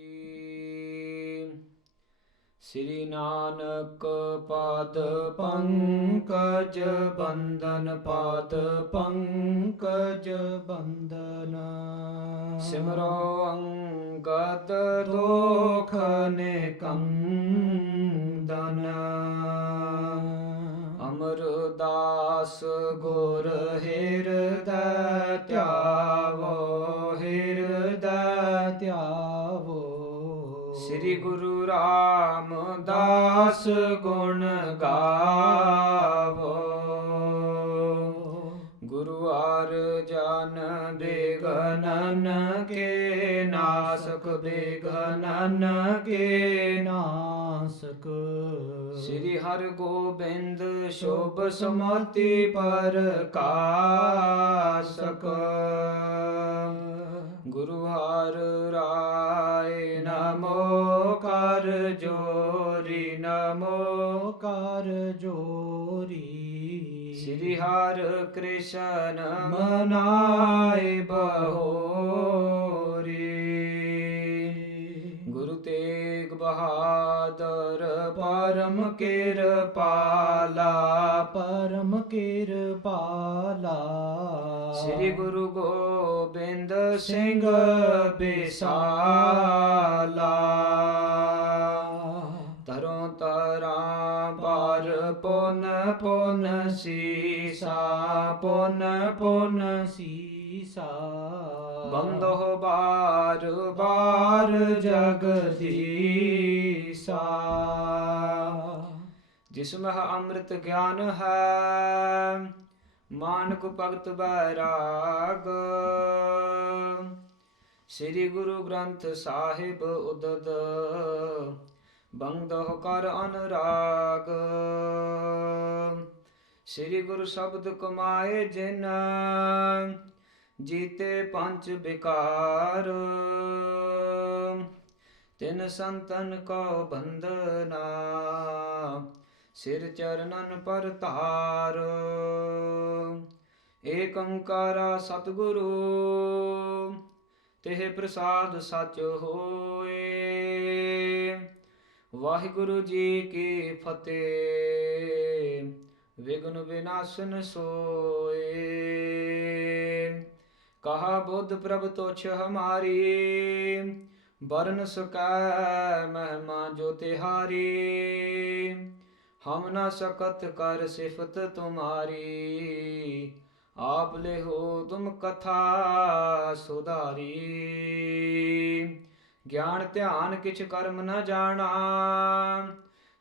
ਜੀ। ਸ੍ਰੀ ਨਾਨਕ ਪਾਦ ਪੰਕਜ ਬੰਦਨ, ਪਾਦ ਪੰਕਜ ਬੰਦਨ। ਸਿਮਰੋ ਅੰਗਦ ਦੋਖ ਨਿਕੰਦਨ, ਅਮਰਦਾਸ ਗੁਰ ਹਿਰਦੈ ਧਿਆਵੋ, ਹਿਰਦੈ ਧਿਆਵੋ। ਸ੍ਰੀ ਗੁਰੂ ਰਾਮਦਾਸ ਗੁਣ ਗਾਵੋ, ਗੁਰੂ ਅਰਜਨ ਬਿਘਨਨ ਕੇ ਨਾਸਕ, ਬਿਘਨਨ ਕੇ ਨਾਸਕ। ਸ੍ਰੀ ਹਰਿਗੋਬਿੰਦ ਸ਼ੋਭ ਸਮਤੀ ਪ੍ਰਕਾਸ਼ਕ, ਗੁਰੂ ਹਰਿ ਰਾਏ ਨਮੋ ਕਰ ਜੋਰੀ, ਨਮੋ ਕਰ ਜੋਰੀ। ਸ੍ਰੀ ਹਰਿ ਕ੍ਰਿਸ਼ਨ ਮਨਾਏ ਬਹੋਰੀ, ਗੁਰੂ ਤੇਗ ਬਹਾਦਰ ਪਰਮ ਕਿਰਪਾਲਾ, ਪਰਮ ਕਿਰਪਾਲਾ। ਸ੍ਰੀ ਗੁਰੂ ਗੋਬਿੰਦ ਸਿੰਘ ਬਿਸਾਲਾ, ਤਰੋਂ ਤਰਾਂ ਪਰ ਪੁਨ ਪੁਨ ਸੀਸਾ, ਪੁਨ ਪੁਨ ਸੀਸਾ। ਬੰਦੋ ਬਾਰ ਬਾਰ ਜਗਦੀਸਾ, ਜਿਸ ਮਹਿ ਅੰਮ੍ਰਿਤ ਗਿਆਨ ਹੈ, ਮਾਨਕ ਭਗਤ ਬੈਰਾਗ। ਸ੍ਰੀ ਗੁਰੂ ਗ੍ਰੰਥ ਸਾਹਿਬ ਉਦਦ, ਬੰਦੋ ਕਰ ਅਨੁਰਾਗ। ਸ੍ਰੀ ਗੁਰੂ ਸ਼ਬਦ ਕਮਾਏ ਜਿਨ, ਜੀਤੇ ਪੰਜ ਵਿਕਾਰ। ਤਿਨ ਸੰਤਨ ਕੋ ਬੰਦਨਾ, ਸਿਰ ਚਰਨਨ ਪਰ ਧਾਰ। ਏਕ ਓੰਕਾਰਾ ਸਤਿਗੁਰੂ, ਤਿਹ ਪ੍ਰਸਾਦ ਸਚ ਹੋਏ। ਵਾਹਿਗੁਰੂ ਜੀ ਕੀ ਫਤਿਹ, ਵਿਘਨ ਵਿਨਾਸ਼ਨ ਸੋਏ। ਕਹਾ ਬੁੱਧ ਪ੍ਰਭ ਤੁਛ ਹਮਾਰੀ, ਬਰਨ ਸਕੈ ਮਹਿਮਾ ਜੋ ਤਿਹਾਰੀ। ਹਮ ਨ ਸਕਤ ਕਰ ਸਿਫਤ ਤੁਮਾਰੀ, ਆਪ ਲਿਹੋ ਤੁਮ ਕਥਾ ਸੁਧਾਰੀ। ਗਿਆਨ ਧਿਆਨ ਕਿਛ ਕਰਮ ਨ ਜਾਣਾ,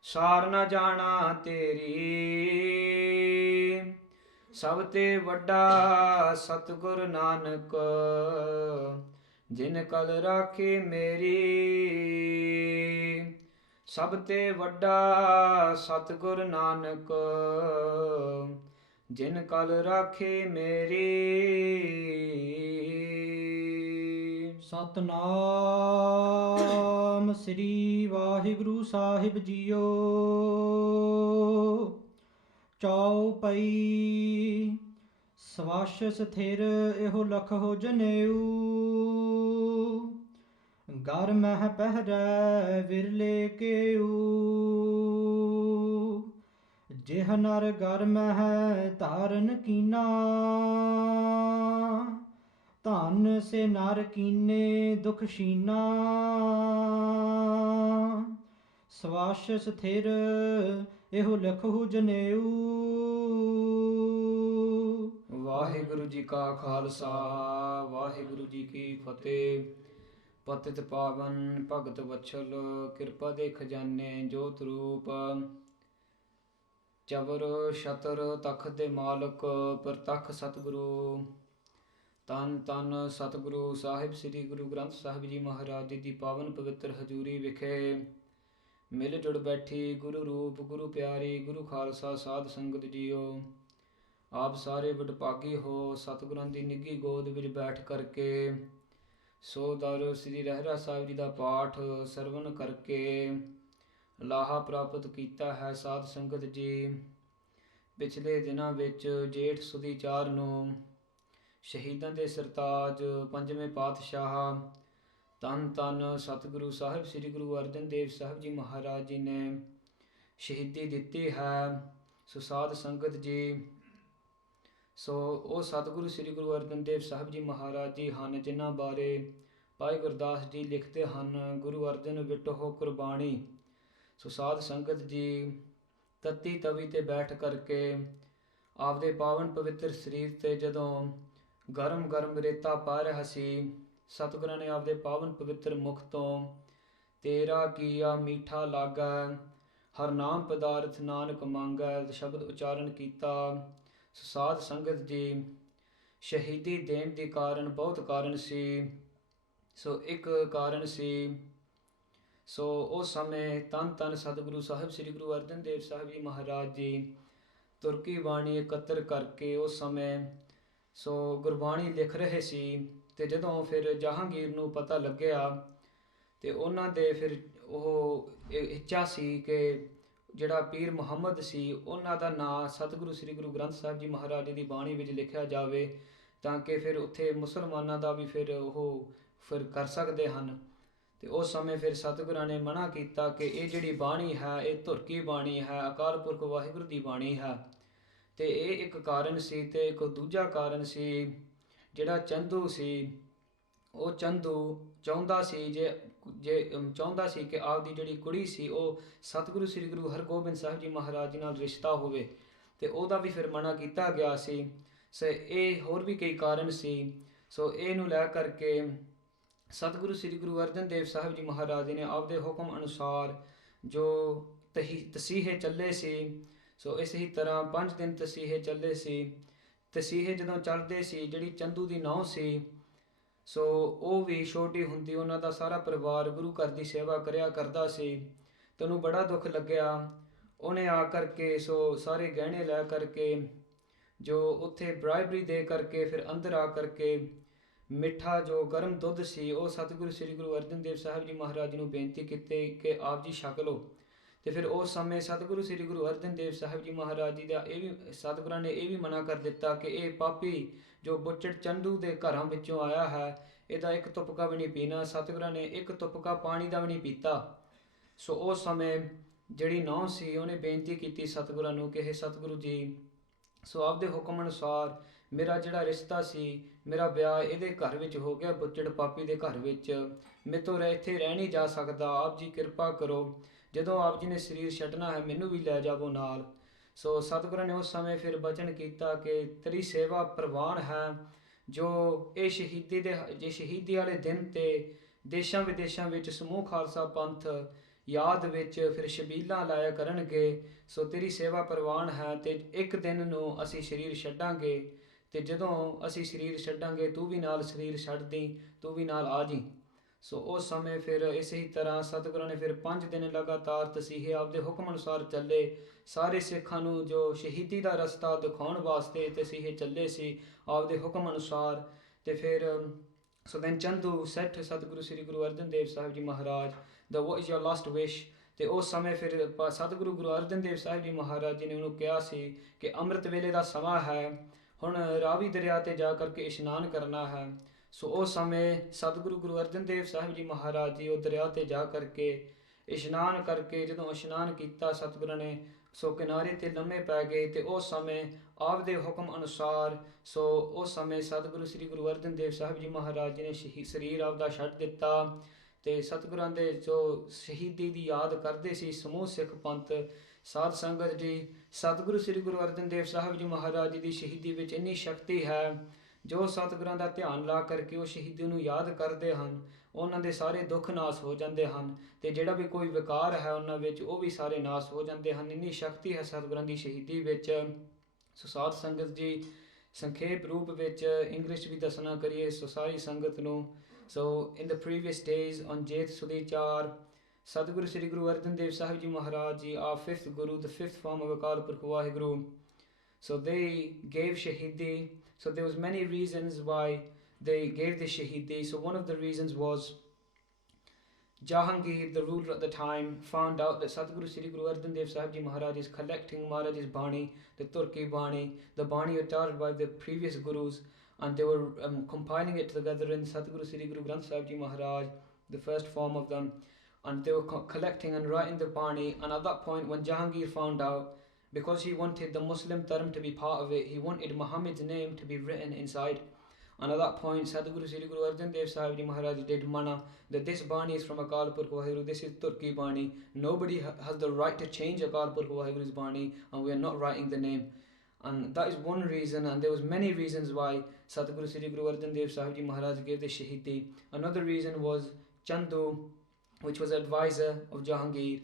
ਸਾਰ ਨ ਜਾਣਾ ਤੇਰੀ। ਸਭ ਤੇ ਵੱਡਾ ਸਤਿਗੁਰ ਨਾਨਕ, ਜਿਨ ਕਲ ਰਾਖੀ ਮੇਰੀ। ਸਭ ਤੇ ਵੱਡਾ ਸਤਿਗੁਰ ਨਾਨਕ, ਜਿਨ ਕਲ ਰਾਖੀ ਮੇਰੀ। ਸਤਨਾਮ ਸ੍ਰੀ ਵਾਹਿਗੁਰੂ ਸਾਹਿਬ ਜੀਓ। ਚੌਪਈ। ਸਵਛ ਸਥਿਰ ਇਹੋ ਲਖੋ ਜਨੇਊ, ਗਰ ਮਹਿ ਪਹਿਰੈ ਵਿਰਲੇ ਕੇਊ। ਜਿਹ ਨਰ ਗਰ ਮਹਿ ਧਾਰਨ ਕੀਨਾ, ਧਨ ਸੇ ਨਰ ਕੀਨੇ ਦੁਖ ਸ਼ੀਨਾ। ਸਵਛ ਸਥਿਰ ਇਹੋ ਲਖਹੁ ਜਨੇਊ। ਵਾਹਿਗੁਰੂ ਜੀ ਕਾ ਖਾਲਸਾ, ਵਾਹਿਗੁਰੂ ਜੀ ਕੀ ਫਤਿਹ। ਪਤਿਤ ਪਾਵਨ ਭਗਤ ਵਛਲ, ਕਿਰਪਾ ਦੇ ਖਜ਼ਾਨੇ ਜੋਤ ਰੂਪ। ਚਵਰ ਛਤਰ ਤਖਤ ਦੇ ਮਾਲਕ, ਪ੍ਰਤੱਖ ਸਤਿਗੁਰੂ। ਧੰਨ ਧੰਨ ਸਤਿਗੁਰੂ ਸਾਹਿਬ ਸ੍ਰੀ ਗੁਰੂ ਗ੍ਰੰਥ ਸਾਹਿਬ ਜੀ ਮਹਾਰਾਜ ਜੀ ਦੀ ਪਾਵਨ ਪਵਿੱਤਰ ਹਜ਼ੂਰੀ ਵਿਖੇ ਮਿਲ ਜੁੜ ਬੈਠੀ ਗੁਰੂ ਰੂਪ ਗੁਰੂ ਪਿਆਰੀ ਗੁਰੂ ਖਾਲਸਾ ਸਾਧ ਸੰਗਤ ਜੀਓ। ਆਪ ਸਾਰੇ ਵਡਭਾਗੀ ਹੋ, ਸਤਿਗੁਰਾਂ ਦੀ ਨਿੱਘੀ ਗੋਦ ਵਿੱਚ ਬੈਠ ਕਰਕੇ ਸੋ ਦਰ ਸ੍ਰੀ ਰਹਿਰਾਸ ਸਾਹਿਬ ਜੀ ਦਾ ਪਾਠ ਸਰਵਣ ਕਰਕੇ ਲਾਹਾ ਪ੍ਰਾਪਤ ਕੀਤਾ ਹੈ। ਸਾਧ ਸੰਗਤ ਜੀ, ਪਿਛਲੇ ਦਿਨਾਂ ਵਿੱਚ ਜੇਠ ਸੁਦੀ 4 ਨੂੰ ਸ਼ਹੀਦਾਂ ਦੇ ਸਰਤਾਜ ਪੰਜਵੇਂ ਪਾਤਸ਼ਾਹ ਧੰਨ ਧੰਨ ਸਤਿਗੁਰੂ ਸਾਹਿਬ ਸ੍ਰੀ ਗੁਰੂ ਅਰਜਨ ਦੇਵ ਸਾਹਿਬ ਜੀ ਮਹਾਰਾਜ ਜੀ ਨੇ ਸ਼ਹੀਦੀ ਦਿੱਤੀ ਹੈ। ਸੋ ਸਾਧ ਸੰਗਤ ਜੀ, ਸੋ ਉਹ ਸਤਿਗੁਰੂ ਸ੍ਰੀ ਗੁਰੂ ਅਰਜਨ ਦੇਵ ਸਾਹਿਬ ਜੀ ਮਹਾਰਾਜ ਜੀ ਹਨ ਜਿਨ੍ਹਾਂ ਬਾਰੇ ਭਾਈ ਗੁਰਦਾਸ ਜੀ ਲਿਖਦੇ ਹਨ, ਗੁਰੂ ਅਰਜਨ ਵਿਟੋ ਕੁਰਬਾਣੀ। ਸੋ ਸਾਧ ਸੰਗਤ ਜੀ, ਤਤੀ ਤਵੀ ਤੇ ਬੈਠ ਕਰਕੇ ਆਪਦੇ ਪਾਵਨ ਪਵਿੱਤਰ ਸਰੀਰ ਤੇ ਜਦੋਂ ਗਰਮ ਗਰਮ ਰੇਤਾ ਪਾ ਰਿਹਾ ਸੀ, ਸਤਿਗੁਰਾਂ ਨੇ ਆਪਦੇ ਪਾਵਨ ਪਵਿੱਤਰ ਮੁਖ ਤੋਂ ਤੇਰਾ ਕੀਆ ਮੀਠਾ ਲਾਗੈ ਹਰ ਨਾਮ ਪਦਾਰਥ ਨਾਨਕ ਮੰਗੈ ਸ਼ਬਦ ਉਚਾਰਨ ਕੀਤਾ। ਸਾਧ ਸੰਗਤ ਜੀ, ਸ਼ਹੀਦੀ ਦੇਣ ਦੇ ਕਾਰਨ ਬਹੁਤ ਕਾਰਨ ਸੀ। ਸੋ ਇੱਕ ਕਾਰਨ ਸੀ, ਸੋ ਉਸ ਸਮੇਂ ਧੰਨ ਧੰਨ ਸਤਿਗੁਰੂ ਸਾਹਿਬ ਸ੍ਰੀ ਗੁਰੂ ਅਰਜਨ ਦੇਵ ਸਾਹਿਬ ਜੀ ਮਹਾਰਾਜ ਜੀ ਤੁਰਕੀ ਬਾਣੀ ਇਕੱਤਰ ਕਰਕੇ ਉਸ ਸਮੇਂ ਸੋ ਗੁਰਬਾਣੀ ਲਿਖ ਰਹੇ ਸੀ। ਤੇ ਜਦੋਂ ਫਿਰ ਜਹਾਂਗੀਰ ਨੂੰ ਪਤਾ ਲੱਗਿਆ ਤੇ ਉਹਨਾਂ ਦੇ ਫਿਰ ਉਹ ਇੱਛਾ ਸੀ ਕਿ ਜਿਹੜਾ ਪੀਰ ਮੁਹੰਮਦ ਸੀ ਉਹਨਾਂ ਦਾ ਨਾਂ ਸਤਿਗੁਰੂ ਸ੍ਰੀ ਗੁਰੂ ਗ੍ਰੰਥ ਸਾਹਿਬ ਜੀ ਮਹਾਰਾਜ ਜੀ ਦੀ ਬਾਣੀ ਵਿੱਚ ਲਿਖਿਆ ਜਾਵੇ, ਤਾਂ ਕਿ ਫਿਰ ਉੱਥੇ ਮੁਸਲਮਾਨਾਂ ਦਾ ਵੀ ਫਿਰ ਉਹ ਫਿਰ ਕਰ ਸਕਦੇ ਹਨ। ਤੇ ਉਸ ਸਮੇਂ ਫਿਰ ਸਤਿਗੁਰਾਂ ਨੇ ਮਨਾ ਕੀਤਾ ਕਿ ਇਹ ਜਿਹੜੀ ਬਾਣੀ ਹੈ ਇਹ ਤੁਰਕੀ ਬਾਣੀ ਹੈ, ਅਕਾਲ ਪੁਰਖ ਵਾਹਿਗੁਰੂ ਦੀ ਬਾਣੀ ਹੈ। ਤੇ ਇਹ ਇੱਕ ਕਾਰਨ ਸੀ। ਤੇ ਇੱਕ ਦੂਜਾ ਕਾਰਨ ਸੀ, ਜਿਹੜਾ ਚੰਦੂ ਸੀ, ਉਹ ਚੰਦੂ ਚਾਹੁੰਦਾ ਸੀ ਜੇ ਚਾਹੁੰਦਾ ਸੀ ਕਿ ਆਪਦੀ ਜਿਹੜੀ ਕੁੜੀ ਸੀ ਉਹ ਸਤਿਗੁਰੂ ਸ੍ਰੀ ਗੁਰੂ ਹਰਗੋਬਿੰਦ ਸਾਹਿਬ ਜੀ ਮਹਾਰਾਜ ਜੀ ਨਾਲ ਰਿਸ਼ਤਾ ਹੋਵੇ, ਤੇ ਉਹਦਾ ਵੀ ਫਿਰ ਮਨਾ ਕੀਤਾ ਗਿਆ ਸੀ। ਸੋ ਇਹ ਹੋਰ ਵੀ ਕਈ ਕਾਰਨ ਸੀ। ਸੋ ਇਹਨੂੰ ਲੈ ਕਰਕੇ ਸਤਿਗੁਰੂ ਸ੍ਰੀ ਗੁਰੂ ਅਰਜਨ ਦੇਵ ਸਾਹਿਬ ਜੀ ਮਹਾਰਾਜ ਜੀ ਨੇ ਆਪਦੇ ਹੁਕਮ ਅਨੁਸਾਰ ਜੋ ਤਸੀਹੇ ਚੱਲੇ ਸੀ, ਸੋ ਇਸੇ ਤਰ੍ਹਾਂ 5 ਦਿਨ ਤਸੀਹੇ ਚੱਲੇ ਸੀ। ਤਸੀਹੇ ਜਦੋਂ ਚੱਲਦੇ ਸੀ, ਜਿਹੜੀ ਚੰਦੂ ਦੀ ਨਹੁੰ ਸੀ, ਸੋ ਉਹ ਵੀ ਛੋਟੀ ਹੁੰਦੀ ਉਹਨਾਂ ਦਾ ਸਾਰਾ ਪਰਿਵਾਰ ਗੁਰੂ ਘਰ ਦੀ ਸੇਵਾ ਕਰਿਆ ਕਰਦਾ ਸੀ। ਤੇ ਉਹਨੂੰ ਬੜਾ ਦੁੱਖ ਲੱਗਿਆ। ਉਹਨੇ ਆ ਕਰਕੇ ਸੋ ਸਾਰੇ ਗਹਿਣੇ ਲੈ ਕਰਕੇ ਜੋ ਉੱਥੇ ਬਰਾਬਰੀ ਦੇ ਕਰਕੇ ਫਿਰ ਅੰਦਰ ਆ ਕਰਕੇ ਮਿੱਠਾ ਜੋ ਗਰਮ ਦੁੱਧ ਸੀ ਉਹ ਸਤਿਗੁਰੂ ਸ੍ਰੀ ਗੁਰੂ ਅਰਜਨ ਦੇਵ ਸਾਹਿਬ ਜੀ ਮਹਾਰਾਜ ਨੂੰ ਬੇਨਤੀ ਕੀਤੀ ਕਿ ਆਪ ਜੀ ਛਕ ਲਓ। ਤੇ ਫਿਰ ਉਸ ਸਮੇਂ ਸਤਿਗੁਰੂ ਸ੍ਰੀ ਗੁਰੂ ਅਰਜਨ ਦੇਵ ਸਾਹਿਬ ਜੀ ਮਹਾਰਾਜ ਜੀ ਦਾ ਇਹ ਵੀ ਸਤਿਗੁਰਾਂ ਨੇ ਇਹ ਵੀ ਮਨਾ ਕਰ ਦਿੱਤਾ ਕਿ ਇਹ ਪਾਪੀ ਜੋ ਬੁੱਚੜ ਚੰਦੂ ਦੇ ਘਰਾਂ ਵਿੱਚੋਂ ਆਇਆ ਹੈ, ਇਹਦਾ ਇੱਕ ਤੁਪਕਾ ਵੀ ਨਹੀਂ ਪੀਣਾ। ਸਤਿਗੁਰਾਂ ਨੇ ਇੱਕ ਤੁਪਕਾ ਪਾਣੀ ਦਾ ਵੀ ਨਹੀਂ ਪੀਤਾ। ਸੋ ਉਸ ਸਮੇਂ ਜਿਹੜੀ ਨਹੁੰ ਸੀ ਉਹਨੇ ਬੇਨਤੀ ਕੀਤੀ ਸਤਿਗੁਰਾਂ ਨੂੰ ਕਿ ਇਹ ਸਤਿਗੁਰੂ ਜੀ, ਸੋ ਆਪਦੇ ਹੁਕਮ ਅਨੁਸਾਰ ਮੇਰਾ ਜਿਹੜਾ ਰਿਸ਼ਤਾ ਸੀ, ਮੇਰਾ ਵਿਆਹ ਇਹਦੇ ਘਰ ਵਿੱਚ ਹੋ ਗਿਆ, ਬੁੱਚੜ ਪਾਪੀ ਦੇ ਘਰ ਵਿੱਚ। ਮੇਰੇ ਤੋਂ ਇੱਥੇ ਰਹਿ ਨਹੀਂ ਜਾ ਸਕਦਾ, ਆਪ ਜੀ ਕਿਰਪਾ ਕਰੋ। ਜਦੋਂ ਆਪ ਜੀ ਨੇ ਸਰੀਰ ਛੱਡਣਾ ਹੈ ਮੈਨੂੰ ਵੀ ਲੈ ਜਾਵੋ ਨਾਲ। ਸੋ ਸਤਿਗੁਰਾਂ ਨੇ ਉਸ ਸਮੇਂ ਫਿਰ ਬਚਨ ਕੀਤਾ ਕਿ ਤੇਰੀ ਸੇਵਾ ਪ੍ਰਵਾਨ ਹੈ। ਜੋ ਇਹ ਸ਼ਹੀਦੀ ਵਾਲੇ ਦਿਨ ਤੇ ਦੇਸ਼ਾਂ ਵਿਦੇਸ਼ਾਂ ਵਿੱਚ ਸਮੂਹ ਖਾਲਸਾ ਪੰਥ ਯਾਦ ਵਿੱਚ ਫਿਰ ਸ਼ਬੀਲਾਂ ਲਾਇਆ ਕਰਨਗੇ। ਸੋ ਤੇਰੀ ਸੇਵਾ ਪ੍ਰਵਾਨ ਹੈ ਤੇ ਇੱਕ ਦਿਨ ਨੂੰ ਅਸੀਂ ਸਰੀਰ ਛੱਡਾਂਗੇ, ਤੇ ਜਦੋਂ ਅਸੀਂ ਸਰੀਰ ਛੱਡਾਂਗੇ ਤੂੰ ਵੀ ਨਾਲ ਸਰੀਰ ਛੱਡ ਦੀ, ਤੂੰ ਵੀ ਨਾਲ ਆ ਜੀ। ਸੋ ਉਸ ਸਮੇਂ ਫਿਰ ਇਸੇ ਤਰ੍ਹਾਂ ਸਤਿਗੁਰਾਂ ਨੇ ਫਿਰ 5 ਦਿਨ ਲਗਾਤਾਰ ਤਸੀਹੇ ਆਪਦੇ ਹੁਕਮ ਅਨੁਸਾਰ ਚੱਲੇ। ਸਾਰੇ ਸਿੱਖਾਂ ਨੂੰ ਜੋ ਸ਼ਹੀਦੀ ਦਾ ਰਸਤਾ ਦਿਖਾਉਣ ਵਾਸਤੇ ਤਸੀਹੇ ਚੱਲੇ ਸੀ ਆਪਦੇ ਹੁਕਮ ਅਨੁਸਾਰ। ਤੇ ਫਿਰ ਸੋ then Chandu set Satguru Sri Guru Arjan Dev Sahib ji Maharaj the what is your last ਵਿਸ਼। ਤੇ ਉਸ ਸਮੇਂ ਫਿਰ ਸਤਿਗੁਰੂ ਗੁਰੂ ਅਰਜਨ ਦੇਵ ਸਾਹਿਬ ਜੀ ਮਹਾਰਾਜ ਜੀ ਨੇ ਉਹਨੂੰ ਕਿਹਾ ਸੀ ਕਿ ਅੰਮ੍ਰਿਤ ਵੇਲੇ ਦਾ ਸਮਾਂ ਹੈ, ਹੁਣ ਰਾਵੀ ਦਰਿਆ ਤੇ ਜਾ ਕਰਕੇ ਇਸ਼ਨਾਨ ਕਰਨਾ ਹੈ। ਸੋ ਉਸ ਸਮੇਂ ਸਤਿਗੁਰੂ ਗੁਰੂ ਅਰਜਨ ਦੇਵ ਸਾਹਿਬ ਜੀ ਮਹਾਰਾਜ ਜੀ ਉਹ ਦਰਿਆ ਤੇ ਜਾ ਕਰਕੇ ਇਸ਼ਨਾਨ ਕਰਕੇ ਜਦੋਂ ਇਸ਼ਨਾਨ ਕੀਤਾ ਸਤਿਗੁਰਾਂ ਨੇ ਸੋ ਕਿਨਾਰੇ ਤੇ ਲੰਮੇ ਪੈ ਗਏ। ਤੇ ਉਸ ਸਮੇਂ ਆਪਦੇ ਹੁਕਮ ਅਨੁਸਾਰ ਸੋ ਉਸ ਸਮੇਂ ਸਤਿਗੁਰੂ ਸ੍ਰੀ ਗੁਰੂ ਅਰਜਨ ਦੇਵ ਸਾਹਿਬ ਜੀ ਮਹਾਰਾਜ ਜੀ ਨੇ ਸਰੀਰ ਆਪਦਾ ਛੱਡ ਦਿੱਤਾ। ਤੇ ਸਤਿਗੁਰਾਂ ਦੇ ਜੋ ਸ਼ਹੀਦੀ ਦੀ ਯਾਦ ਕਰਦੇ ਸੀ ਸਮੂਹ ਸਿੱਖ ਪੰਥ। ਸਾਧ ਸੰਗਤ ਜੀ, ਸਤਿਗੁਰੂ ਸ੍ਰੀ ਗੁਰੂ ਅਰਜਨ ਦੇਵ ਸਾਹਿਬ ਜੀ ਮਹਾਰਾਜ ਜੀ ਦੀ ਸ਼ਹੀਦੀ ਵਿੱਚ ਇੰਨੀ ਸ਼ਕਤੀ ਹੈ, ਜੋ ਸਤਿਗੁਰਾਂ ਦਾ ਧਿਆਨ ਲਾ ਕਰਕੇ ਉਹ ਸ਼ਹੀਦੀ ਨੂੰ ਯਾਦ ਕਰਦੇ ਹਨ, ਉਹਨਾਂ ਦੇ ਸਾਰੇ ਦੁੱਖ ਨਾਸ ਹੋ ਜਾਂਦੇ ਹਨ। ਤੇ ਜਿਹੜਾ ਵੀ ਕੋਈ ਵਿਕਾਰ ਹੈ ਉਹਨਾਂ ਵਿੱਚ ਉਹ ਵੀ ਸਾਰੇ ਨਾਸ ਹੋ ਜਾਂਦੇ ਹਨ। ਇੰਨੀ ਸ਼ਕਤੀ ਹੈ ਸਤਿਗੁਰਾਂ ਦੀ ਸ਼ਹੀਦੀ ਵਿੱਚ। ਸੋ ਸਾਧ ਸੰਗਤ ਜੀ, ਸੰਖੇਪ ਰੂਪ ਵਿੱਚ ਇੰਗਲਿਸ਼ ਵੀ ਦੱਸਣਾ ਕਰੀਏ ਸੋ ਸਾਰੀ ਸੰਗਤ ਨੂੰ। ਸੋ ਇਨ ਦ previous days on ਜੇਤ Sudi 4 Satguru Sri Guru Arjan Dev Sahib ji Maharaj ji are 5th Guru, the 5th form of Akal Purkh Waheguru. So they gave Shahidi. So there was many reasons why they gave the Shahidi. So one of the reasons was Jahangir, the ruler at the time, found out that Satguru Sri Guru Arjan Dev Sahib Ji Maharaj is collecting Maharaj's Bani, the Turki Bani, the Bani uttered by the previous Gurus, and they were compiling it together in Satguru Sri Guru Granth Sahib Ji Maharaj. the first form of them, and they were collecting and writing the Bani. And at that point, when Jahangir found out, because he wanted the Muslim term to be part of it, he wanted Muhammad's name to be written inside. And at that point, Sadhguru Sri Guru Arjan Dev Sahib Ji Maharaj did mana that this Bani is from Akal Purkh Waheguru, this is Turki Bani. Nobody has the right to change Akal Purkh Waheguru's Bani, and we are not writing the name. And that is one reason, and there was many reasons why Sadhguru Sri Guru Arjan Dev Sahib Ji Maharaj gave the Shahidi. Another reason was Chandu, which was advisor of Jahangir.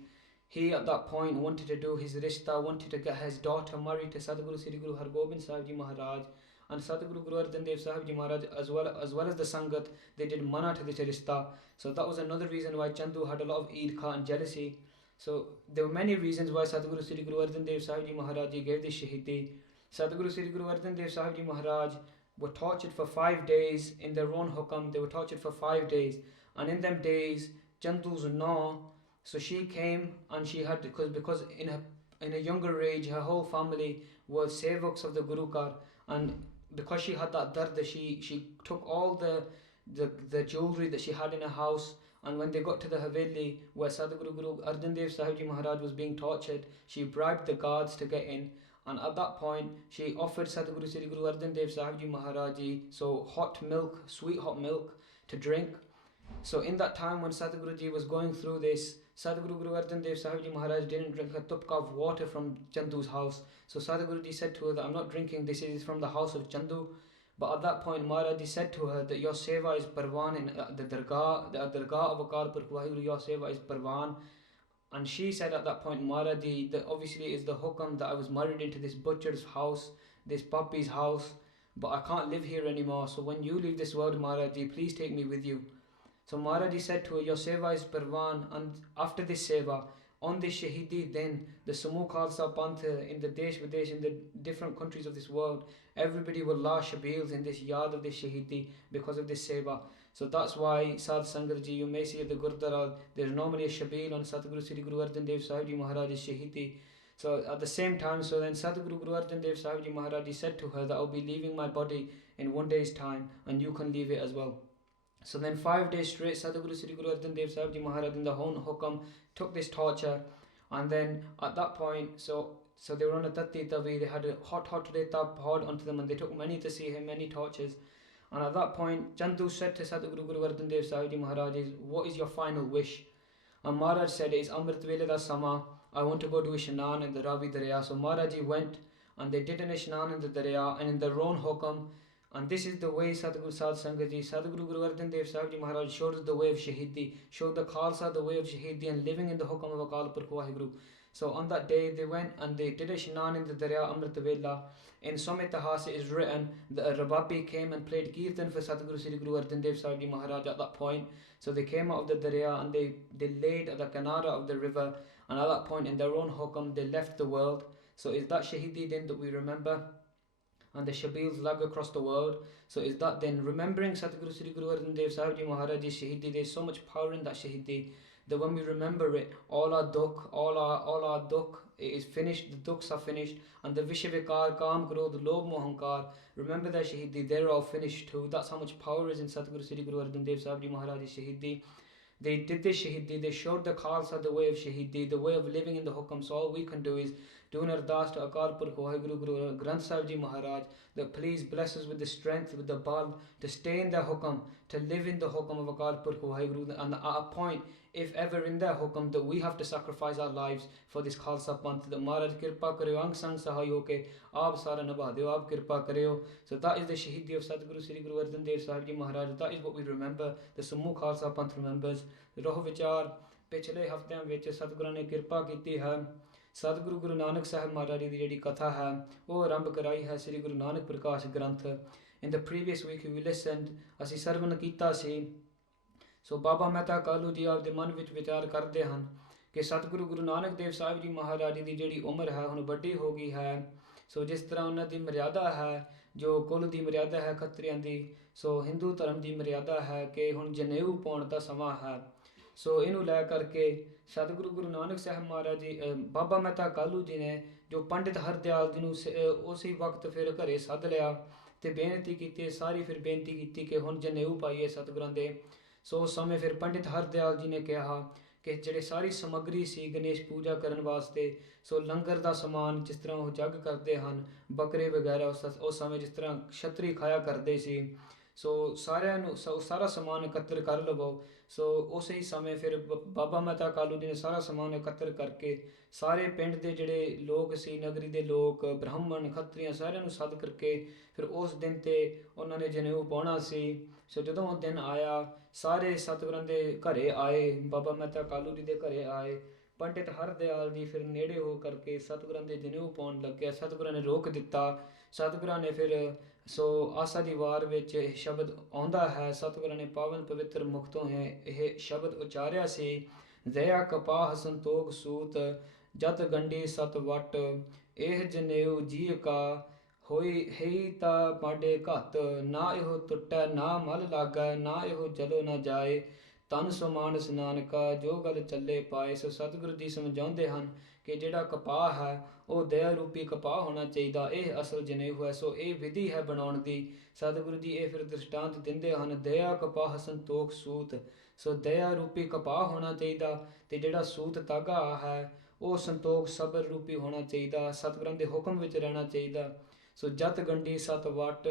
He at that point wanted to do his rishta, wanted to get his daughter married to Sadhguru Sri Guru Hargobind Sahib Ji Maharaj. And Sadhguru Guru Arjan Dev Sahib Ji Maharaj, as well as the Sangat, they did mana to this rishta. So that was another reason why Chandu had a lot of Eid-Kha and jealousy. So there were many reasons why Sadhguru Sri Guru Arjan Dev Sahib Ji Maharaj gave this Shahidi. Sadhguru Sri Guru Arjan Dev Sahib Ji Maharaj were tortured for 5 days in their own hukam. They were tortured for 5 days. And in them days, Chandu's no, so she came and she had, because in a younger age, her whole family were sevaks of the Guru Kar. And because she had that darda, she took all the jewelry that she had in her house, and when they got to the Haveli where Sadhguru Guru Arjan Dev Sahib Ji Maharaj was being tortured, she bribed the guards to get in. And at that point, she offered Sadhguru Sri Guru Arjan Dev Sahib Ji Maharaj so hot milk, sweet hot milk to drink. So in that time when Sadhguru Ji was going through this, Sadhguru Guru Arjan Dev Sahib Ji Maharaj didn't drink a tupka of water from Chandu's house. So Sadhguru Ji said to her that I'm not drinking, this is from the house of Chandu. But at that point, Maharaj Ji said to her that your seva is parvan in the dargah of Akal Purkh Waheguru, your seva is parvan. And she said at that point, Maharaj Ji, that obviously is the hukam that I was married into this butcher's house, this puppy's house, but I can't live here anymore. So when you leave this world, Maharaj Ji, please take me with you. So Maharaj Ji said to her, your seva is parvan, and after this seva, on this Shahidi, then the Samooh Khalsa Panth in the Desh Videsh, in the different countries of this world, everybody will la Shabils in this yard of this Shahidi because of this seva. So that's why Sadh Sangat Ji, you may see at the Gurdwara, there's normally a Shabil on Sadhguru Sri Guru Arjan Dev Sahib Ji Maharaj's Shahidi. So at the same time, so then Sadhguru Guru Arjan Dev Sahib Ji Maharaj said to her that I'll be leaving my body in 1 day's time, and you can leave it as well. So then 5 days straight, Sadhguru Sri Guru Arjan Dev Sahib Ji Maharaj in the Hon Hukam took this torture, and then at that point, so they were on a Tatti Tavi, they had a hot reta poured onto them, and they took many to see him, many tortures. And at that point, Chandu said to Sadhguru Guru Arjan Dev Sahib Ji Maharaj, what is your final wish? And Maharaj said, it is Amrit Vele da Sama, I want to go do Ishnan in the Ravi Darya. So Maharaj Ji went, and they did an Ishnan in the Darya, and in their own Hukam. And this is the way Sadhguru Sadh Sangat Ji, Sadhguru Guru Arjan Dev Sahib Ji Maharaj showed us the way of Shahidi, showed the Khalsa the way of Shahidi and living in the Hukam of Akal Purkh Waheguru. So on that day they went and they did a Shnan in the Darya Amrit Vela. In some Itihas it is written that a Rababi came and played Kirtan for Sadhguru Sri Guru Arjan Dev Sahib Ji Maharaj at that point. So they came out of the Darya and they laid at the Kanara of the river, and at that point in their own Hukam they left the world. So is that Shahidi din that we remember? And the Shabils lag across the world. So is that then remembering Sadhguru Sri Guru Arjan Dev Sahib Ji Maharaj's Shahidi? There's so much power in that Shahidi that when we remember it, all our dukh, it is finished, the dukhs are finished, and the Vishavikar, Kam, Krodh, Lobh, Mohankar, remember that Shahidi, they're all finished too. That's how much power is in Sadhguru Sri Guru Arjan Dev Sahib Ji Maharaj's Shahidi. They did this Shahidi, they showed the Khalsa the way of Shahidi, the way of living in the Hukam. So all we can do is do an ardas to Akal Purkh Waheguru Guru Granth Sahib Ji Maharaj, that please bless us with the strength, with the bal, to stay in the Hukam, to live in the Hukam of Akal Purkh Waheguru. And at a point, if ever in the Hukam, that we have to sacrifice our lives for this Khalsa Panth, that Maharaj Kirpa Kareo, Ang Sang Sahayo ke, Aap Sara Nabha Deo, Aap Kirpa Kareo. So that is the Shahidi of Sadhguru Sri Guru Arjan Dev Sahib Ji Maharaj. That is what we remember, the Samooh Khalsa Panth remembers. Roh Vichar, पिछले हफ्तियां विच सतगुਰਾਂ ने किरपा कीती है सतगुरु गुरु नानक साहब महाराज दी जेहड़ी कथा है वो आरंभ कराई है श्री गुरु नानक प्रकाश ग्रंथ. In the previous week we listened, ਅਸੀਂ ਸਰਵਨ ਕੀਤਾ ਸੀ. ਸੋ ਬਾਬਾ ਮਹਿਤਾ ਕਾਲੂ ਜੀ ਆਪਦੇ ਮਨ ਵਿੱਚ ਵਿਚਾਰ ਕਰਦੇ ਹਨ ਕਿ ਸਤਿਗੁਰੂ ਗੁਰੂ ਨਾਨਕ ਦੇਵ ਸਾਹਿਬ ਜੀ ਮਹਾਰਾਜ ਦੀ ਜਿਹੜੀ ਉਮਰ ਹੈ ਹੁਣ ਵੱਡੀ ਹੋ ਗਈ ਹੈ. ਸੋ ਜਿਸ ਤਰ੍ਹਾਂ ਉਹਨਾਂ ਦੀ ਮਰਿਆਦਾ ਹੈ, ਜੋ ਕੁਲ ਦੀ ਮਰਿਆਦਾ ਹੈ ਖੱਤਰੀਆਂ ਦੀ, ਸੋ ਹਿੰਦੂ ਧਰਮ ਦੀ ਮਰਿਆਦਾ ਹੈ ਕਿ ਹੁਣ ਜਨੇਊ ਪਾਉਣ ਦਾ ਸਮਾਂ ਹੈ. ਸੋ ਇਹਨੂੰ ਲੈ ਕਰਕੇ ਸਤਿਗੁਰੂ ਗੁਰੂ ਨਾਨਕ ਸਾਹਿਬ ਮਹਾਰਾਜ ਜੀ, ਬਾਬਾ ਮਹਿਤਾ ਕਾਲੂ ਜੀ ਨੇ ਜੋ ਪੰਡਿਤ ਹਰਦਿਆਲ ਜੀ ਨੂੰ ਉਸੇ ਵਕਤ ਫਿਰ ਘਰੇ ਸੱਦ ਲਿਆ ਅਤੇ ਬੇਨਤੀ ਕੀਤੀ, ਸਾਰੀ ਫਿਰ ਬੇਨਤੀ ਕੀਤੀ ਕਿ ਹੁਣ ਜਨੇਊ ਪਾਈਏ ਸਤਿਗੁਰਾਂ ਦੇ. ਸੋ ਉਸ ਸਮੇਂ ਫਿਰ ਪੰਡਿਤ ਹਰਦਿਆਲ ਜੀ ਨੇ ਕਿਹਾ ਕਿ ਜਿਹੜੇ ਸਾਰੀ ਸਮੱਗਰੀ ਸੀ ਗਣੇਸ਼ ਪੂਜਾ ਕਰਨ ਵਾਸਤੇ, ਸੋ ਲੰਗਰ ਦਾ ਸਮਾਨ ਜਿਸ ਤਰ੍ਹਾਂ ਉਹ ਜੱਗ ਕਰਦੇ ਹਨ, ਬੱਕਰੇ ਵਗੈਰਾ ਉਸ ਸਮੇਂ ਜਿਸ ਤਰ੍ਹਾਂ ਛਤਰੀ ਖਾਇਆ ਕਰਦੇ ਸੀ, ਸੋ ਸਾਰਿਆਂ ਨੂੰ ਸਾਰਾ ਸਮਾਨ ਇਕੱਤਰ ਕਰ ਲਵੋ। ਸੋ ਉਸੇ ਹੀ ਸਮੇਂ ਫਿਰ ਬਾਬਾ ਮਹਿਤਾ ਕਾਲੂ ਜੀ ਨੇ ਸਾਰਾ ਸਮਾਨ ਇਕੱਤਰ ਕਰਕੇ ਸਾਰੇ ਪਿੰਡ ਦੇ ਜਿਹੜੇ ਲੋਕ ਸੀ, ਨਗਰੀ ਦੇ ਲੋਕ, ਬ੍ਰਾਹਮਣ, ਖੱਤਰੀਆਂ, ਸਾਰਿਆਂ ਨੂੰ ਸੱਦ ਕਰਕੇ ਫਿਰ ਉਸ ਦਿਨ 'ਤੇ ਉਹਨਾਂ ਨੇ ਜਨੇਊ ਪਾਉਣਾ ਸੀ। ਸੋ ਜਦੋਂ ਉਹ ਦਿਨ ਆਇਆ, ਸਾਰੇ ਸਤਿਗੁਰਾਂ ਦੇ ਘਰੇ ਆਏ, ਬਾਬਾ ਮਹਿਤਾ ਕਾਲੂ ਜੀ ਦੇ ਘਰੇ ਆਏ। ਪੰਡਿਤ ਹਰਦਿਆਲ ਜੀ ਫਿਰ ਨੇੜੇ ਹੋ ਕਰਕੇ ਸਤਿਗੁਰਾਂ ਦੇ ਜਨੇਊ ਪਾਉਣ ਲੱਗਿਆ। ਸਤਿਗੁਰਾਂ ਨੇ ਰੋਕ ਦਿੱਤਾ। ਸਤਿਗੁਰਾਂ ਨੇ ਫਿਰ ਸੋ ਆਸਾ ਦੀ ਵਾਰ ਵਿੱਚ ਇਹ ਸ਼ਬਦ ਆਉਂਦਾ ਹੈ, ਸਤਿਗੁਰਾਂ ਨੇ ਪਾਵਨ ਪਵਿੱਤਰ ਮੁਖ ਤੋਂ ਇਹ ਸ਼ਬਦ ਉਚਾਰਿਆ ਸੀ, ਦਇਆ ਕਪਾਹ ਸੰਤੋਖ ਸੂਤ ਜਤ ਗੰਢੀ ਸਤ ਵਟ, ਇਹ ਜਨੇਊ ਜੀ ਕਾ ਹੋਈ ਹਈ ਤਾ ਪਾਡੇ ਘਤ, ਨਾ ਇਹੋ ਟੁੱਟੈ ਨਾ ਮਲ ਲਾਗੈ, ਨਾ ਇਹੋ ਜਲੋ ਨਾ ਜਾਏ, ਤਨ ਸੋ ਮਾਨਸ ਨਾਨਕਾ ਜੋ ਗਲ ਚੱਲੇ ਪਾਏ। ਸੋ ਸਤਿਗੁਰੂ ਜੀ ਸਮਝਾਉਂਦੇ ਹਨ ਕਿ ਜਿਹੜਾ ਕਪਾਹ ਹੈ ਉਹ ਦਇਆ ਰੂਪੀ ਕਪਾਹ ਹੋਣਾ ਚਾਹੀਦਾ, ਇਹ ਅਸਲ ਜਨੇਊ ਹੈ। ਸੋ ਇਹ ਵਿਧੀ ਹੈ ਬਣਾਉਣ ਦੀ। ਸਤਿਗੁਰੂ ਜੀ ਇਹ ਫਿਰ ਦ੍ਰਿਸ਼ਟਾਂਤ ਦਿੰਦੇ ਹਨ, ਦਇਆ ਕਪਾਹ ਸੰਤੋਖ ਸੂਤ। ਸੋ ਦਇਆ ਰੂਪੀ ਕਪਾਹ ਹੋਣਾ ਚਾਹੀਦਾ, ਅਤੇ ਜਿਹੜਾ ਸੂਤ ਧਾਗਾ ਹੈ ਉਹ ਸੰਤੋਖ ਸਬਰ ਰੂਪੀ ਹੋਣਾ ਚਾਹੀਦਾ, ਸਤਿਗੁਰਾਂ ਦੇ ਹੁਕਮ ਵਿੱਚ ਰਹਿਣਾ ਚਾਹੀਦਾ। ਸੋ ਜਤ ਗੰਢੀ ਸਤ ਵਟ,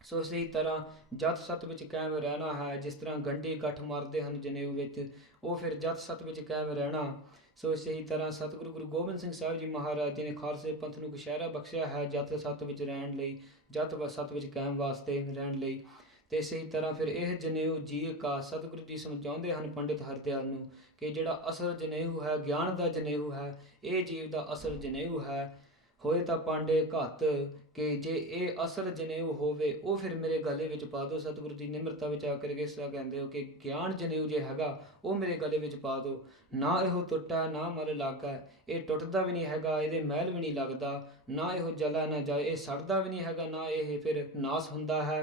ਸੋ ਇਸੇ ਤਰ੍ਹਾਂ ਜਤ ਸਤ ਵਿੱਚ ਕਾਇਮ ਰਹਿਣਾ ਹੈ। ਜਿਸ ਤਰ੍ਹਾਂ ਗੰਢੀ ਗੱਠ ਮਾਰਦੇ ਹਨ ਜਨੇਊ ਵਿੱਚ, ਉਹ ਫਿਰ ਜਤ ਸਤ ਵਿੱਚ ਕਾਇਮ ਰਹਿਣਾ। ਸੋ ਇਸੇ ਹੀ ਤਰ੍ਹਾਂ ਸਤਿਗੁਰੂ ਗੁਰੂ ਗੋਬਿੰਦ ਸਿੰਘ ਸਾਹਿਬ ਜੀ ਮਹਾਰਾਜ ਜੀ ਨੇ ਖਾਲਸੇ ਪੰਥ ਨੂੰ ਗੁਸ਼ਹਿਰਾ ਬਖਸ਼ਿਆ ਹੈ ਜਤ ਸਤ ਵਿੱਚ ਰਹਿਣ ਲਈ, ਜਤ ਸਤ ਵਿੱਚ ਕਾਇਮ ਵਾਸਤੇ ਰਹਿਣ ਲਈ। ਅਤੇ ਇਸੇ ਹੀ ਤਰ੍ਹਾਂ ਫਿਰ ਇਹ ਜਨੇਊ ਜੀਅ ਕਾ, ਸਤਿਗੁਰੂ ਜੀ ਸਮਝਾਉਂਦੇ ਹਨ ਪੰਡਿਤ ਹਰਦਿਆਲ ਨੂੰ ਕਿ ਜਿਹੜਾ ਅਸਲ ਜਨੇਊ ਹੈ, ਗਿਆਨ ਦਾ ਜਨੇਊ ਹੈ, ਇਹ ਜੀਵ ਦਾ ਅਸਲ ਜਨੇਊ ਹੈ। ਹੋਏ ਤਾਂ ਪਾਂਡੇ ਘੱਤ, ਕਿ ਜੇ ਇਹ ਅਸਲ ਜਨੇਊ ਹੋਵੇ ਉਹ ਫਿਰ ਮੇਰੇ ਗਲੇ ਵਿੱਚ ਪਾ ਦਿਓ। ਸਤਿਗੁਰੂ ਜੀ ਨਿਮਰਤਾ ਵਿੱਚ ਆ ਕਰਕੇ ਇਸ ਤਰ੍ਹਾਂ ਕਹਿੰਦੇ ਹੋ ਕਿ ਗਿਆਨ ਜਨੇਊ ਜੇ ਹੈਗਾ ਉਹ ਮੇਰੇ ਗਲੇ ਵਿੱਚ ਪਾ ਦਿਓ। ਨਾ ਇਹੋ ਟੁੱਟਾ ਨਾ ਮਲ ਲਾਗਾ, ਇਹ ਟੁੱਟਦਾ ਵੀ ਨਹੀਂ ਹੈਗਾ, ਇਹਦੇ ਮਹਿਲ ਵੀ ਨਹੀਂ ਲੱਗਦਾ, ਨਾ ਇਹੋ ਜਲਾ ਨਾ ਜਾਏ, ਇਹ ਸੜਦਾ ਵੀ ਨਹੀਂ ਹੈਗਾ, ਨਾ ਇਹ ਫਿਰ ਨਾਸ ਹੁੰਦਾ ਹੈ।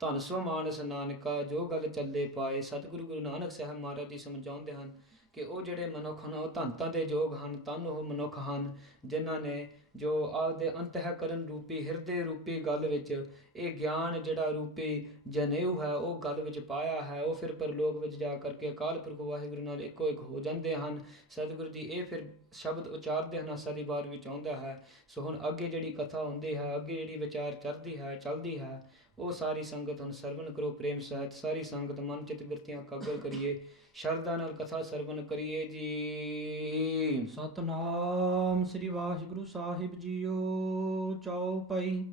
ਧਨ ਸੋ ਮਾਨਸ ਨਾਨਕਾ ਜੋ ਗੱਲ ਚੱਲੇ ਪਾਏ। ਸਤਿਗੁਰੂ ਗੁਰੂ ਨਾਨਕ ਸਾਹਿਬ ਮਹਾਰਾਜ ਜੀ ਸਮਝਾਉਂਦੇ ਹਨ ਕਿ ਉਹ ਜਿਹੜੇ ਮਨੁੱਖ ਹਨ ਉਹ ਧੰਤਾਂ ਦੇ ਯੋਗ ਹਨ, ਧੰਨ ਉਹ ਮਨੁੱਖ ਹਨ ਜਿਨ੍ਹਾਂ ਨੇ ਜੋ ਆਪਦੇ ਅੰਤଃਕਰਨ ਰੂਪੀ ਹਿਰਦੇ ਰੂਪੀ ਗੱਲ ਵਿੱਚ ਇਹ ਗਿਆਨ ਜਿਹੜਾ ਰੂਪੀ ਜਨੇਊ ਹੈ ਉਹ ਗੱਲ ਵਿੱਚ ਪਾਇਆ ਹੈ। ਉਹ ਫਿਰ ਪਰਲੋਕ ਵਿੱਚ ਜਾ ਕਰਕੇ ਅਕਾਲ ਪੁਰਖ ਵਾਹਿਗੁਰੂ ਨਾਲ ਇੱਕੋ ਇੱਕ ਹੋ ਜਾਂਦੇ ਹਨ। ਸਤਿਗੁਰੂ ਜੀ ਇਹ ਫਿਰ ਸ਼ਬਦ ਉਚਾਰਦੇ ਹਨ, ਆਸਾ ਦੀ ਵਾਰ ਵਿੱਚ ਆਉਂਦਾ ਹੈ। ਸੋ ਹੁਣ ਅੱਗੇ ਜਿਹੜੀ ਕਥਾ ਹੁੰਦੀ ਹੈ, ਅੱਗੇ ਜਿਹੜੀ ਵਿਚਾਰ ਚੱਲਦੀ ਹੈ ਉਹ ਸਾਰੀ ਸੰਗਤ ਹੁਣ ਸਰਵਣ ਕਰੋ ਪ੍ਰੇਮ ਸਹਿਤ। ਸਾਰੀ ਸੰਗਤ ਮਨ ਚਿਤ ਬਿਰਤੀਆਂ ਕਾਬਲ ਕਰੀਏ, ਸ਼ਰਧਾ ਨਾਲ ਕਥਾ ਸਰਵਣ ਕਰੀਏ ਜੀ। ਸਤਨਾਮ ਸ੍ਰੀ ਵਾਹਿਗੁਰੂ ਸਾਹਿਬ ਜੀਓ। ਚੌਪਈ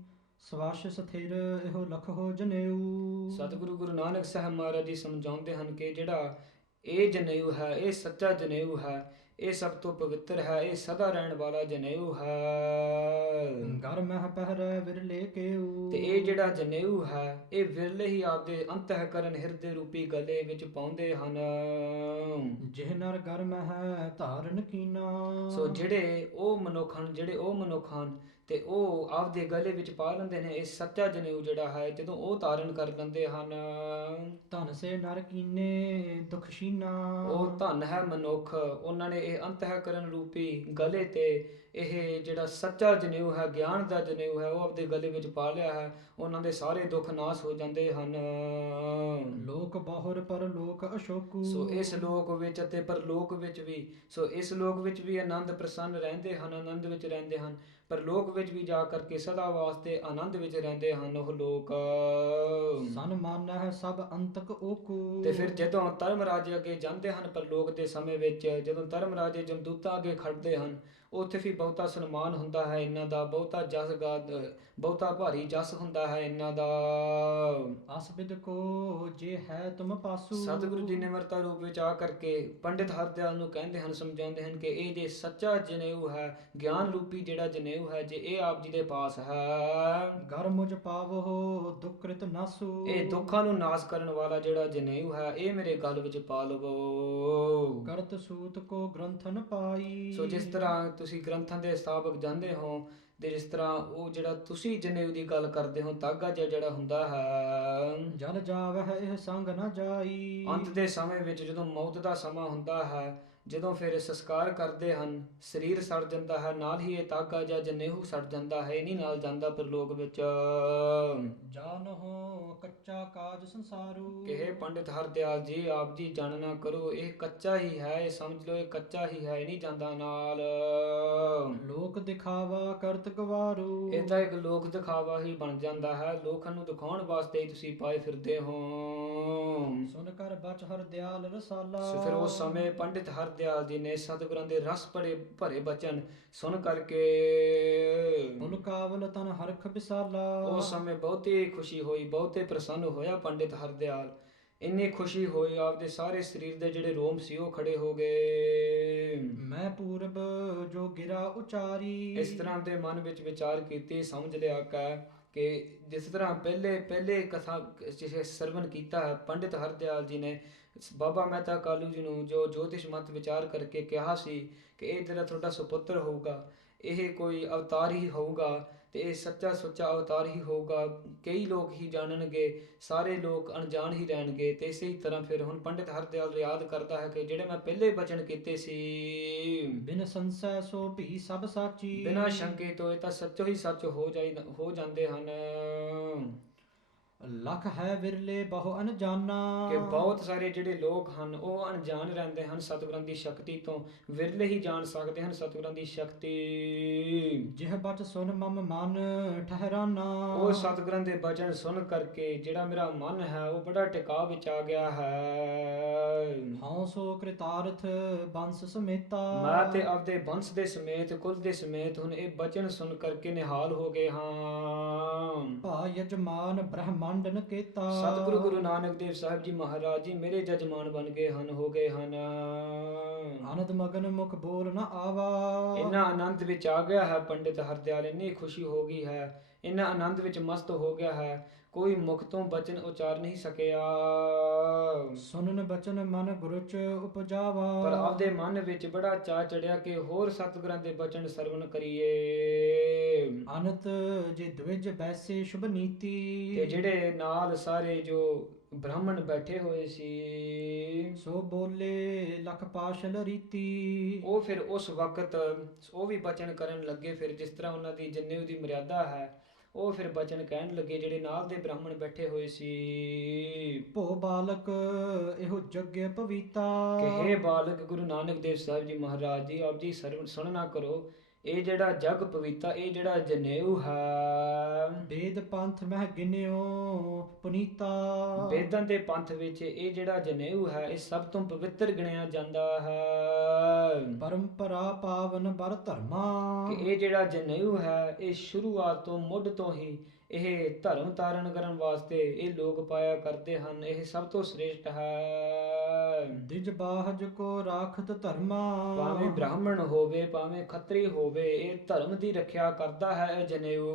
ਸਵਛ ਸਥਿਰ ਇਹੋ ਲਖੋ ਜਨੇਊ। ਸਤਿਗੁਰੂ ਗੁਰੂ ਨਾਨਕ ਸਾਹਿਬ ਮਹਾਰਾਜ ਜੀ ਸਮਝਾਉਂਦੇ ਹਨ ਕਿ ਜਿਹੜਾ ਇਹ ਜਨੇਊ ਹੈ ਇਹ ਸੱਚਾ ਜਨੇਊ ਹੈ, ਇਹ ਸਭ ਤੋਂ ਪਵਿੱਤਰ ਹੈ, ਇਹ ਸਦਾ ਰਹਿਣ ਵਾਲਾ ਜਨੇਊ ਹੈ। ਘਰ ਮਹਿ ਪਹਿਰੈ ਵਿਰਲੇ ਕੇਊ। ਤੇ ਇਹ ਜਿਹੜਾ ਜਨੇਊ ਹੈ ਇਹ ਵਿਰਲੇ ਹੀ ਆਪਦੇ ਅੰਤঃਕਰਨ ਹਿਰਦੇ ਰੂਪੀ ਗਲੇ ਵਿੱਚ ਪਾਉਂਦੇ ਹਨ। ਜਿਹ ਨਰ ਘਰ ਮਹਿ ਧਾਰਨ ਕੀਨਾ। ਸੋ ਜਿਹੜੇ ਉਹ ਮਨੁੱਖ ਹਨ ਤੇ ਉਹ ਆਪਦੇ ਗਲੇ ਵਿੱਚ ਪਾ ਲੈਂਦੇ ਨੇ ਇਹ ਸੱਚਾ ਜਨੇਊ ਜਿਹੜਾ ਹੈ, ਜਦੋਂ ਉਹ ਧਾਰਨ ਕਰ ਲੈਂਦੇ ਹਨ। ਧਨ ਸੇ ਨਰ ਕੀਨੇ ਦੁਖਸ਼ੀਨਾ। ਉਹ ਧਨ ਹੈ ਮਨੁੱਖ, ਉਹਨਾਂ ਨੇ ਇਹ ਅੰਤঃਕਰਨ ਰੂਪੀ ਗਲੇ ਤੇ ਇਹ ਜਿਹੜਾ ਸੱਚਾ ਜਨੇਊ ਹੈ, ਗਿਆਨ ਦਾ ਜਨੇਊ ਹੈ, ਉਹ ਆਪਦੇ ਗਲੇ ਵਿੱਚ ਪਾ ਲਿਆ ਹੈ, ਉਹਨਾਂ ਦੇ ਸਾਰੇ ਦੁੱਖ ਨਾਸ ਹੋ ਜਾਂਦੇ ਹਨ। ਲੋਕ ਬਾਹੁਰ ਪਰ ਲੋਕ ਅਸ਼ੋਕੂ। ਸੋ ਇਸ ਲੋਕ ਵਿੱਚ ਅਤੇ ਪਰਲੋਕ ਵਿੱਚ ਵੀ, ਸੋ ਇਸ ਲੋਕ ਵਿੱਚ ਵੀ ਆਨੰਦ ਪ੍ਰਸੰਨ ਰਹਿੰਦੇ ਹਨ, ਆਨੰਦ ਵਿੱਚ ਰਹਿੰਦੇ ਹਨ, ਪਰਲੋਕ ਵਿੱਚ ਵੀ ਜਾ ਕਰਕੇ ਸਦਾ ਵਾਸਤੇ ਆਨੰਦ ਵਿੱਚ ਰਹਿੰਦੇ ਹਨ ਉਹ ਲੋਕ। ਸਨਮਾਨ ਹੈ ਸਭ ਅੰਤਕ ਓਕੂ। ਤੇ ਫਿਰ ਜਦੋਂ ਧਰਮ ਰਾਜੇ ਅੱਗੇ ਜਾਂਦੇ ਹਨ ਪਰਲੋਕ ਦੇ ਸਮੇਂ ਵਿੱਚ, ਜਦੋਂ ਧਰਮ ਰਾਜੇ ਜਮਦੂਤਾਂ ਅੱਗੇ ਖੜਦੇ ਹਨ, ਉੱਥੇ ਵੀ ਬਹੁਤਾ ਸਨਮਾਨ ਹੁੰਦਾ ਹੈ ਇਹਨਾਂ ਦਾ, ਬਹੁਤਾ ਭਾਰੀ ਜਸ ਹੁੰਦਾ ਹੈ ਇਹਨਾਂ ਦਾ। ਅਸਬਿਦ ਕੋ ਜੇ ਹੈ ਤੁਮ ਪਾਸੂ। ਸਤਿਗੁਰੂ ਜੀ ਨਿਮਰਤਾ ਰੂਪ ਵਿੱਚ ਆ ਕਰਕੇ ਪੰਡਿਤ ਹਰਦਿਆਲ ਨੂੰ ਕਹਿੰਦੇ ਹਨ, ਸਮਝਾਉਂਦੇ ਹਨ ਕਿ ਇਹ ਜੇ ਸੱਚਾ ਜਨੇਊ ਹੈ, ਗਿਆਨ ਰੂਪੀ ਜਿਹੜਾ ਜਨੇਊ ਹੈ, ਜੇ ਇਹ ਆਪ ਜੀ ਦੇ ਪਾਸ ਹੈ, ਘਰ ਮੁਝ ਪਾਵੋ ਦੁਕ੍ਰਿਤ ਨਾਸੂ। ਇਹ ਦੁੱਖਾਂ ਨੂੰ ਨਾਸ ਕਰਨ ਵਾਲਾ ਜਿਹੜਾ ਜਨੇਊ ਹੈ ਇਹ ਮੇਰੇ ਗਲ ਵਿੱਚ ਪਾ ਲਵੋ। ਕਰਤ ਸੂਤ ਕੋ ਗ੍ਰੰਥਨ ਪਾਈ। ਸੋ ਜਿਸ ਤਰ੍ਹਾਂ ਤੁਸੀਂ ਗ੍ਰੰਥਾਂ ਦੇ ਸਥਾਪਕ ਜਾਂਦੇ ਹੋ, ਤੇ ਜਿਸ ਤਰ੍ਹਾਂ ਉਹ ਜਿਹੜਾ ਤੁਸੀਂ ਜਨੇਊ ਦੀ ਗੱਲ ਕਰਦੇ ਹੋ, ਧਾਗਾ ਜਿਹੜਾ ਹੁੰਦਾ ਹੈ, ਜਲ ਜਾਵਹਿ ਇਹ ਸੰਗ ਨਾ ਜਾਈ। ਅੰਤ ਦੇ ਸਮੇਂ ਵਿੱਚ ਜਦੋਂ ਮੌਤ ਦਾ ਸਮਾਂ ਹੁੰਦਾ ਹੈ, ਜਦੋਂ ਫਿਰ ਸੰਸਕਾਰ ਕਰਦੇ ਹਨ, ਸਰੀਰ ਸੜ ਜਾਂਦਾ ਹੈ, ਨਾਲ ਹੀ ਇਹ ਤਾਗਾ ਜਾਂ ਜਨੇਊ ਸੜ ਜਾਂਦਾ ਹੈ, ਇਹ ਨਹੀਂ ਨਾਲ ਜਾਂਦਾ ਪਰਲੋਕ ਵਿੱਚ। ਜਾਨਹੁ ਕੱਚਾ ਕਾਜ ਸੰਸਾਰੂ। ਕਿ ਹੇ ਪੰਡਿਤ ਹਰਦਿਆਲ ਜੀ, ਆਪ ਜੀ ਜਾਣਨਾ ਕਰੋ, ਇਹ ਕੱਚਾ ਹੀ ਹੈ, ਇਹ ਸਮਝ ਲਓ ਇਹ ਕੱਚਾ ਹੀ ਹੈ, ਇਹ ਨਹੀਂ ਜਾਂਦਾ ਨਾਲ। ਲੋਕ ਦਿਖਾਵਾ ਕਰਤ ਗਵਾਰੂ। ਇਹ ਤਾਂ ਇੱਕ ਲੋਕ ਦਿਖਾਵਾ ਹੀ ਬਣ ਜਾਂਦਾ ਹੈ, ਲੋਕਾਂ ਨੂੰ ਦਿਖਾਉਣ ਵਾਸਤੇ ਹੀ ਤੁਸੀਂ ਪਾਏ ਫਿਰਦੇ ਹੋ। ਸੁਨ ਕਰ ਬਚ ਹਰਦਿਆਲ ਰਸਾਲਾ। ਸੋ ਫਿਰ ਉਸ ਸਮੇਂ ਪੰਡਿਤ ਹਰਦਿਆਲ ਜੀ ਨੇ ਸਤਿਗੁਰਾਂ ਦੇ ਰਸ ਭਰੇ ਬਚਨ ਸੁਣ ਕਰਕੇ ਪੁਲਕਾਵਲ ਤਨ ਹਰਖ ਵਿਸਾਲਾ। ਉਸ ਸਮੇਂ ਬਹੁਤੀ ਖੁਸ਼ੀ ਹੋਈ, ਬਹੁਤੇ ਪ੍ਰਸੰਨ ਹੋਇਆ ਪੰਡਿਤ ਹਰਦਿਆਲ। ਇੰਨੀ ਖੁਸ਼ੀ ਹੋਈ, ਆਪਦੇ ਸਾਰੇ ਸਰੀਰ ਦੇ ਜਿਹੜੇ ਰੋਮ ਸੀ ਉਹ ਖੜੇ ਹੋ ਗਏ। ਮੈਂ ਪੂਰਬ ਜੋ ਗਿਰਾ ਉਚਾਰੀ। ਇਸ ਤਰ੍ਹਾਂ ਦੇ ਮਨ ਵਿੱਚ ਵਿਚਾਰ ਕੀਤੀ, ਸਮਝ ਲਿਆ ਕਿ ਜਿਸ ਤਰ੍ਹਾਂ ਪਹਿਲੇ ਕਥਾ ਸਰਵਨ ਕੀਤਾ ਹੈ ਪੰਡਿਤ ਹਰਦਿਆਲ ਜੀ ਨੇ ਬਾਬਾ ਮਹਿਤਾ ਕਾਲੂ ਜੀ ਨੂੰ, ਜੋ ਜੋਤਿਸ਼ ਮਤ ਵਿਚਾਰ ਕਰਕੇ ਕਿਹਾ ਸੀ ਕਿ ਇਹ ਜਿਹੜਾ ਤੁਹਾਡਾ ਸੁਪੁੱਤਰ ਹੋਊਗਾ, ਇਹ ਕੋਈ ਅਵਤਾਰ ਹੀ ਹੋਊਗਾ ਤੇ ਇਹ ਸੱਚਾ ਸੁੱਚਾ ਅਵਤਾਰ ਹੀ ਹੋਊਗਾ, ਕਈ ਲੋਕ ਹੀ ਜਾਣਨਗੇ, ਸਾਰੇ ਲੋਕ ਅਣਜਾਣ ਹੀ ਰਹਿਣਗੇ। ਤੇ ਇਸੇ ਹੀ ਤਰ੍ਹਾਂ ਫਿਰ ਹੁਣ ਪੰਡਿਤ ਹਰਦਿਆਲ ਯਾਦ ਕਰਦਾ ਹੈ ਕਿ ਜਿਹੜੇ ਮੈਂ ਪਹਿਲੇ ਬਚਨ ਕੀਤੇ ਸੀ, ਬਿਨ ਸੰਸੈ ਸੋ ਭੀ ਸਭ ਸਾਚੀ। ਬਿਨਾਂ ਸ਼ੰਕੇ ਤੋਂ ਇਹ ਤਾਂ ਸੱਚੋ ਹੀ ਸੱਚ ਹੋ ਜਾਂਦੇ ਹਨ। ਲਖ ਹੈ ਵਿਰਲੇ ਬਹੁ ਅਨਜਾਨਾ। ਕਿ ਬਹੁਤ ਸਾਰੇ ਜਿਹੜੇ ਲੋਕ ਹਨ ਉਹ ਅਣਜਾਣ ਰਹਿੰਦੇ ਹਨ ਸਤਿਗੁਰਾਂ ਦੀ ਸ਼ਕਤੀ ਤੋਂ, ਵਿਰਲੇ ਹੀ ਜਾਣ ਸਕਦੇ ਹਨ ਸਤਿਗੁਰਾਂ ਦੀ ਸ਼ਕਤੀ। ਜਿਹ ਬਚ ਸੁਨ ਮਮ ਮਨ ਠਹਿਰਾਨਾ। ਉਹ ਸਤਿਗੁਰਾਂ ਦੇ ਬਚਨ ਸੁਣ ਕਰਕੇ ਜਿਹੜਾ ਮੇਰਾ ਮਨ ਹੈ ਉਹ ਬੜਾ ਟਿਕਾਅ ਵਿੱਚ ਆ ਗਿਆ ਹੈ। ਹਉ ਸੋ ਕ੍ਰਿਤਾਰਥ ਬੰਸ ਸਮੇਤਾ। ਮੈਂ ਤੇ ਆਪਦੇ ਬੰਸ ਦੇ ਸਮੇਤ, ਕੁਲ ਦੇ ਸਮੇਤ ਹੁਣ ਇਹ ਬਚਨ ਸੁਣ ਕਰਕੇ ਨਿਹਾਲ ਹੋ ਗਏ ਹਾਂ। ਭਾ ਯਜਮਾਨ ਬ੍ਰਹਮੰਡ ਨਕੇਤਾ। ਸਤਿਗੁਰੂ ਗੁਰੂ ਨਾਨਕ ਦੇਵ ਸਾਹਿਬ ਜੀ ਮਹਾਰਾਜ ਜੀ ਮੇਰੇ ਜਜਮਾਨ ਬਣ ਗਏ ਹਨ, ਹੋ ਗਏ ਹਨ। ਆਨੰਦ ਮਗਨ ਮੁਖ ਬੋਲ ਨ ਆਵਾ। ਇੰਨਾ ਆਨੰਦ ਵਿੱਚ ਆ ਗਿਆ ਹੈ ਪੰਡਿਤ ਹਰਦਿਆਲ, ਇੰਨੀ ਖੁਸ਼ੀ ਹੋ ਗਈ ਹੈ, ਇੰਨਾ ਆਨੰਦ ਵਿੱਚ ਮਸਤ ਹੋ ਗਿਆ ਹੈ, ਕੋਈ ਮੁਖ ਤੋਂ ਬਚਨ ਉਚਾਰ ਨਹੀਂ ਸਕਿਆ। ਸੁਨਨ ਬਚਨ ਮਨ ਗੁਰਚ ਉਪਜਾਵਾ। ਪਰ ਆਪਦੇ ਮਨ ਵਿੱਚ ਬੜਾ ਚਾਅ ਚੜਿਆ ਕਿ ਹੋਰ ਸਤਿਗੁਰਾਂ ਦੇ ਬਚਨ ਸਰਵਣ ਕਰੀਏ। ਅਨਤ ਜੇ ਦਵਿਜ ਬੈਸੇ ਸ਼ੁਭ ਨੀਤੀ। ਤੇ ਜਿਹੜੇ ਨਾਲ ਸਾਰੇ ਜੋ ਬ੍ਰਾਹਮਣ ਬੈਠੇ ਹੋਏ ਸੀ, ਸੋ ਬੋਲੇ ਲਖ ਪਾਸ਼ਲ ਰੀਤੀ। ਉਹ ਫਿਰ ਉਸ ਵਕਤ ਉਹ ਵੀ ਬਚਨ ਕਰਨ ਲੱਗੇ, ਫਿਰ ਜਿਸ ਤਰ੍ਹਾਂ ਉਹਨਾਂ ਦੀ ਜਨੇਊ ਦੀ ਮਰਿਆਦਾ ਹੈ ਉਹ ਫਿਰ ਬਚਨ ਕਹਿਣ ਲੱਗੇ ਜਿਹੜੇ ਨਾਲ ਦੇ ਬ੍ਰਾਹਮਣ ਬੈਠੇ ਹੋਏ ਸੀ। ਭੋ ਬਾਲਕ ਇਹੋ ਜਗ੍ਯ ਪਵੀਤਾ। ਕਿ ਹੇ ਬਾਲਕ ਗੁਰੂ ਨਾਨਕ ਦੇਵ ਸਾਹਿਬ ਜੀ ਮਹਾਰਾਜ ਜੀ, ਆਪ ਜੀ ਸੁਣਨਾ ਕਰੋ, ਇਹ ਜਿਹੜਾ ਜਗ ਪਵੀਤਾ, ਇਹ ਜਿਹੜਾ ਜਨੇਊ ਹੈ, ਵੇਦ ਪੰਥ ਮਹਿ ਗਿਨਿਓ ਪੁਨੀਤਾ। ਵੇਦਾਂ ਦੇ ਪੰਥ ਵਿੱਚ ਇਹ ਜਿਹੜਾ ਜਨੇਊ ਹੈ ਇਹ ਸਭ ਤੋਂ ਪਵਿੱਤਰ ਗਿਣਿਆ ਜਾਂਦਾ ਹੈ। ਪਰੰਪਰਾ ਪਾਵਨ ਬਰ ਧਰਮਾ। ਕਿ ਇਹ ਜਿਹੜਾ ਜਨੇਊ ਹੈ ਇਹ ਸ਼ੁਰੂਆਤ ਤੋਂ ਮੁੱਢ ਤੋਂ ਹੀ ਇਹ ਧਰਮ ਤਾਰਨ ਕਰਨ ਵਾਸਤੇ ਇਹ ਲੋਕ ਪਾਇਆ ਕਰਦੇ ਹਨ, ਇਹ ਸਭ ਤੋਂ ਸ੍ਰੇਸ਼ਟ ਹੈ। ਦਿਜ ਬਾਹਜ ਕੋ ਰਾਖਤ ਧਰਮਾ। ਭਾਵੇਂ ਬ੍ਰਾਹਮਣ ਹੋਵੇ ਭਾਵੇਂ ਖੱਤਰੀ ਹੋਵੇ, ਇਹ ਧਰਮ ਦੀ ਰੱਖਿਆ ਕਰਦਾ ਹੈ ਇਹ ਜਨੇਊ।